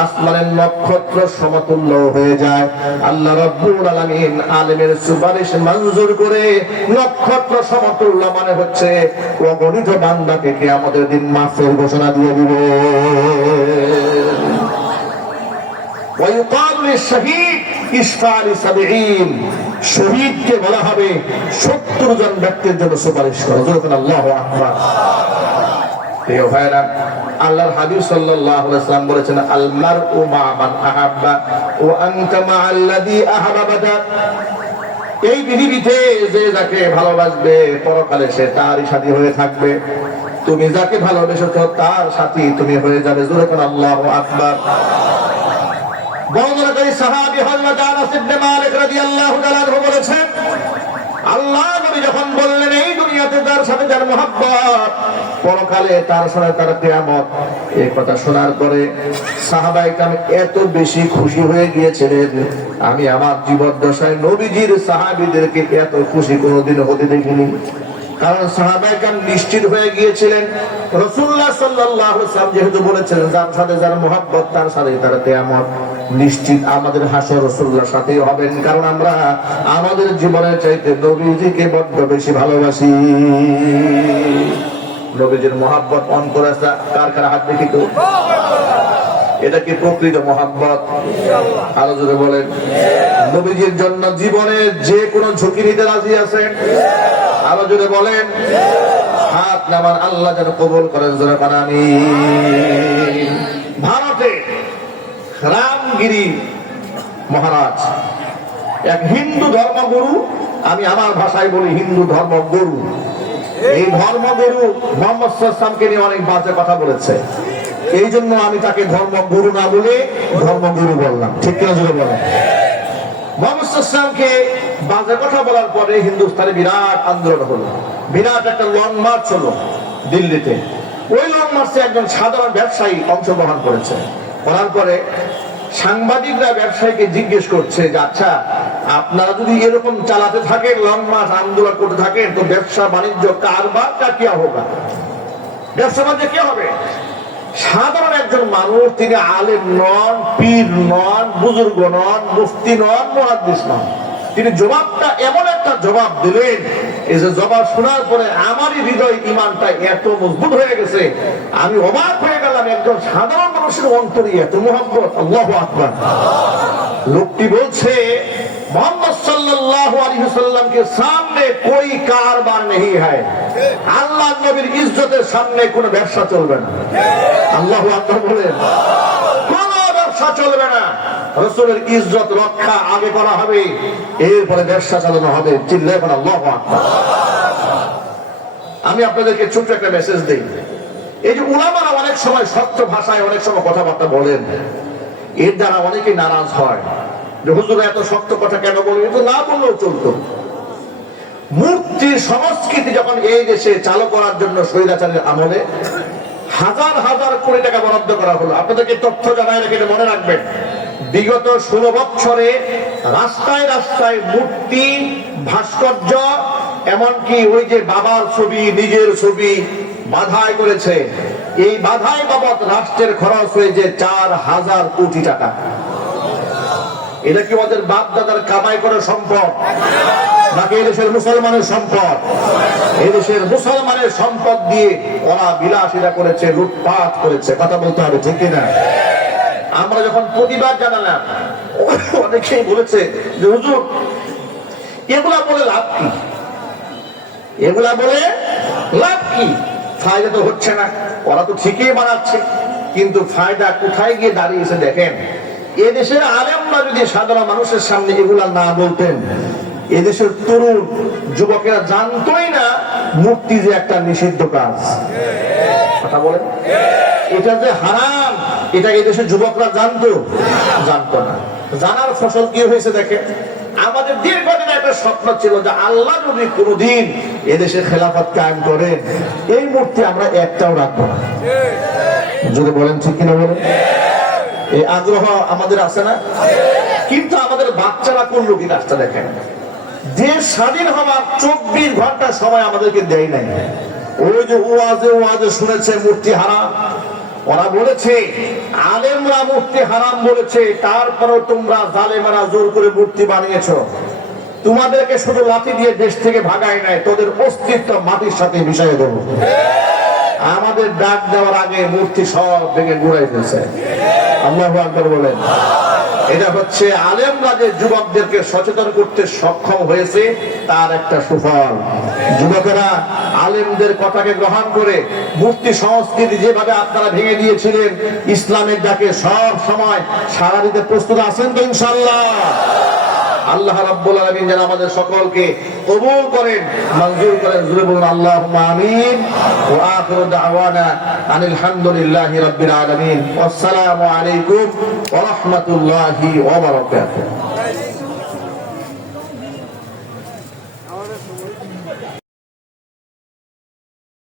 আসমানের নক্ষত্র সমতুল্য হয়ে যায়, আল্লাহ রাব্বুল আলামিন আলেমের সুপারিশ মঞ্জুর করে নক্ষত্র সমতুল্য মানে হচ্ছে অগণিত বান্দাকে কিয়ামতের দিন মাফের ঘোষণা দিয়ে দিবে। ওয়ায়ুকালু লিশ-শাহীদ ইশফা লি-৭০, শহীদকে বলা হবে ৭০ জন ব্যক্তির জন্য সুপারিশ করো। যখন আল্লাহু আকবার। প্রিয় ভাইরা, আল্লাহর হাবিব সাল্লাল্লাহু আলাইহি ওয়াসাল্লাম বলেছেন আল মারউ মা মান আহাব্বা ওয়া আনতা মা'আল্লাযী আহবাবাতা। এই পৃথিবীতে যে যাকে ভালোবাসবে পরকালে সে তারই সাথী হয়ে থাকবে। তুমি যাকে ভালোবেসেছো তার সাথী তুমি হয়ে যাবে। যখন আল্লাহু আকবার। বর্ণনাকারী সাহাবী হযরত আনাস ইবনে মালিক রাদিয়াল্লাহু তাআলা আনহু বলেছেন, আল্লাহ নবী যখন বললেন এই দুনিয়াতে তার সাথে যার মহব্বত, পরকালে তার সাথে তার কিয়ামত, এই কথা শোনার পরে সাহাবায়ে কেরাম এত বেশি খুশি হয়ে গিয়েছিলেন, আমি আমার জীবদ্দশায় নবীজির সাহাবীদেরকে এত খুশি কোনোদিন হতে দেখিনি। কারণ সাহাবায়ে কেরাম নিশ্চিত হয়ে গিয়েছিলেন রাসূলুল্লাহ সাল্লাল্লাহু আলাইহি ওয়াসাল্লাম যেহেতু বলেছেন যার সাথে যার মহব্বত তার সাথে তার কিয়ামত, নিশ্চিত আমাদের হাসর রাসূলুল্লাহর সাথেই হবেন। কারণ আমরা আমাদের জীবনের চাইতে নবীজিকে বড্ড বেশি ভালোবাসি। নবীজির মহব্বত অন্তরে আছে কার কার হাত দেখি তো? এটা কি প্রকৃত মহব্বত? আরো জোরে বলেন। নবীজির জন্য জীবনে যে কোনো ঝুঁকি নিতে রাজি আছেন? আরো জোরে বলেন। হাত নামান, আল্লাহ যেন কবুল করেন। জোরে বলেন আমিন। ভারতে রামগিরি মহারাজ এক হিন্দু ধর্মগুরু, আমি আমার ভাষায় বলি হিন্দু ধর্মগুরু। এই ধর্মগুরু মুহাম্মদ সাল্লাল্লাহু আলাইহি ওয়াসাল্লামকে নিয়ে অনেক বাজে কথা বলেছে, এই জন্য আমি তাকে ধর্মগুরু না বলে ধর্মগুরু বললাম। ঠিক কিনা জোরে বলেন। মুহাম্মদ সাল্লাল্লাহু আলাইহি ওয়াসাল্লামকে বাজে কথা বলার পরে হিন্দুস্তানে বিরাট আন্দোলন হলো, বিরাট একটা লং মার্চ হলো দিল্লিতে। ওই লং মার্চে একজন সাধারণ ব্যবসায়ী অংশগ্রহণ করেছে। করার পরে সাংবাদিকরা ব্যবসায়ীকে জিজ্ঞেস করছে যে আচ্ছা, আপনারা যদি এরকম চালাতে থাকেন, লং মার্চ আন্দোলন করতে থাকেন, তো ব্যবসা বাণিজ্য কারবার কা কিয়া হোগা, ব্যবসা বাণিজ্য কি হবে? সাধারণ একজন মানুষ, তিনি আলেম নন, পীর নন, বুজুর্গ নন, মুফতি নন, মুহাদ্দিস নন, তিনি জবাবটা এমন একটা জবাব দিলেন, এই যে জবাব শোনার পরে আমারই হৃদয় ইমানটা এত মজবুত হয়ে গেছে, আমি অবাক হয়ে গেলাম। একজন সাধারণ মানুষের অন্তরে এত মুহাব্বত। আল্লাহু আকবার। লোকটি বলছে मोहम्मद सल्लल्लाहु अलैहि वसल्लम के सामने कोई कारबार नहीं है। আল্লাহ নবীর ইজ্জতের সামনে কোনো ব্যবসা চলবে না। আল্লাহু আকবার বলেন। কোনো ব্যবসা চলবে না। রাসূলের ইজ্জত রক্ষা আগে করা হবে, এরপরে ব্যবসা চালানো হবে। চিল্লায়ে বলেন আল্লাহু আকবার। আমি আপনাদেরকে ছোট্ট একটা মেসেজ দেই। এই যে উলামারা অনেক সময় সত্য ভাষায় অনেক সময় কথাবার্তা বলেন, এর দ্বারা অনেকে নারাজ হয় যে হুজুর এত শক্ত কথা কেন বলেন, তো না বললেও চলতো। মূর্তি সংস্কৃতি যখন এই দেশে চালু করার জন্য স্বৈরাচারের আমলে হাজার হাজার কোটি টাকা বরাদ্দ করা হলো। আপনাদেরকে তথ্য জানাই রেখে মনে রাখবেন, বিগত 16 বছরে রাস্তায় রাস্তায় মূর্তি, ভাস্কর্য, এমনকি ওই যে বাবার ছবি, নিজের ছবি বাধাই করেছে। এই বাধাই বাবদ রাষ্ট্রের খরচ হয়েছে 4000 কোটি টাকা। এটা কি ওদের বাপ দাদার কামাই করে সম্পদ, নাকি এদেশের মুসলমানের সম্পদ? এদেশের মুসলমানের সম্পদ দিয়ে ওরা বিলাসিতা করেছে, লুটপাট করেছে। কথা বলতে হবে, ঠিক কিনা? আমরা যখন প্রতিবাদ জানালাম, অনেকেই বলেছে যে হুজুর এগুলা বলে লাভ কি, এগুলা বলে লাভ কি, ফায়দা তো হচ্ছে না। ওরা তো ঠিকই বানাচ্ছে, কিন্তু ফায়দা কোথায় গিয়ে দাঁড়িয়েছে দেখেন। এদেশের আলেমরা যদি সাধারণ মানুষের সামনে এগুলা না বলতেন, এদেশের তরুণ যুবকেরা জানতোই না মূর্তি যে একটা নিষিদ্ধ কাজ। কথা বলেন, এটা যে হারাম, এটা এদেশের যুবকরা জানতো না। জানার ফসল কি হয়েছে দেখেন। আমাদের দীর্ঘদিন একটা স্বপ্ন ছিল যে আল্লাহ যদি কোনদিন এদেশে খেলাফত কায়েম করেন, এই মূর্তি আমরা একটাও রাখবো না। যদি বলেন ঠিক কিনা বলেন, এই আগ্রহ আমাদের আছে না? কিন্তু আমাদের বাচ্চারা করলো কি কাজটা দেখেন, দেশ স্বাধীন হওয়ার 24 ঘন্টা সময় আমাদেরকে দেয় নাই। ওই যে ওয়াজে শুনেছে মূর্তি হারাম, ওরা বলেছে আলেমরা মূর্তি হারাম বলেছে, তারপরেও তোমরা জালেমেরা জোর করে মূর্তি বানিয়েছো। তোমাদেরকে শুধু লাঠি দিয়ে দেশ থেকে ভাগায় নাই, তোদের অস্তিত্ব মাটির সাথে মিশিয়ে দেবো। আমাদের ডাক দেওয়ার আগে মূর্তি সব ভেঙে গুড়াই ফেলছে। আল্লাহু আকবার বলেন। এটা হচ্ছে আলেমরা যে যুবকদেরকে সচেতন করতে সক্ষম হয়েছে তার একটা সুফল। যুবকেরা আলেমদের কথাকে গ্রহণ করে মূর্তি সংস্কৃতি যেভাবে আপনারা ভেঙে দিয়েছিলেন, ইসলামের ডাকে সব সময় সাড়া দিতে প্রস্তুত আছেন তো ইনশাআল্লাহ? আল্লাহ রাব্বুল আলামিন যেন আমাদের সকলকে কবুল করেন, মঞ্জুর করেন। জোরে বলুন আল্লাহুম্মা আমিন। ওয়া আখিরু দাওয়ানা আনিল হামদুলিল্লাহি রাব্বিল আলামিন। আসসালামু আলাইকুম ওয়া রাহমাতুল্লাহি ওয়া বারাকাতুহু।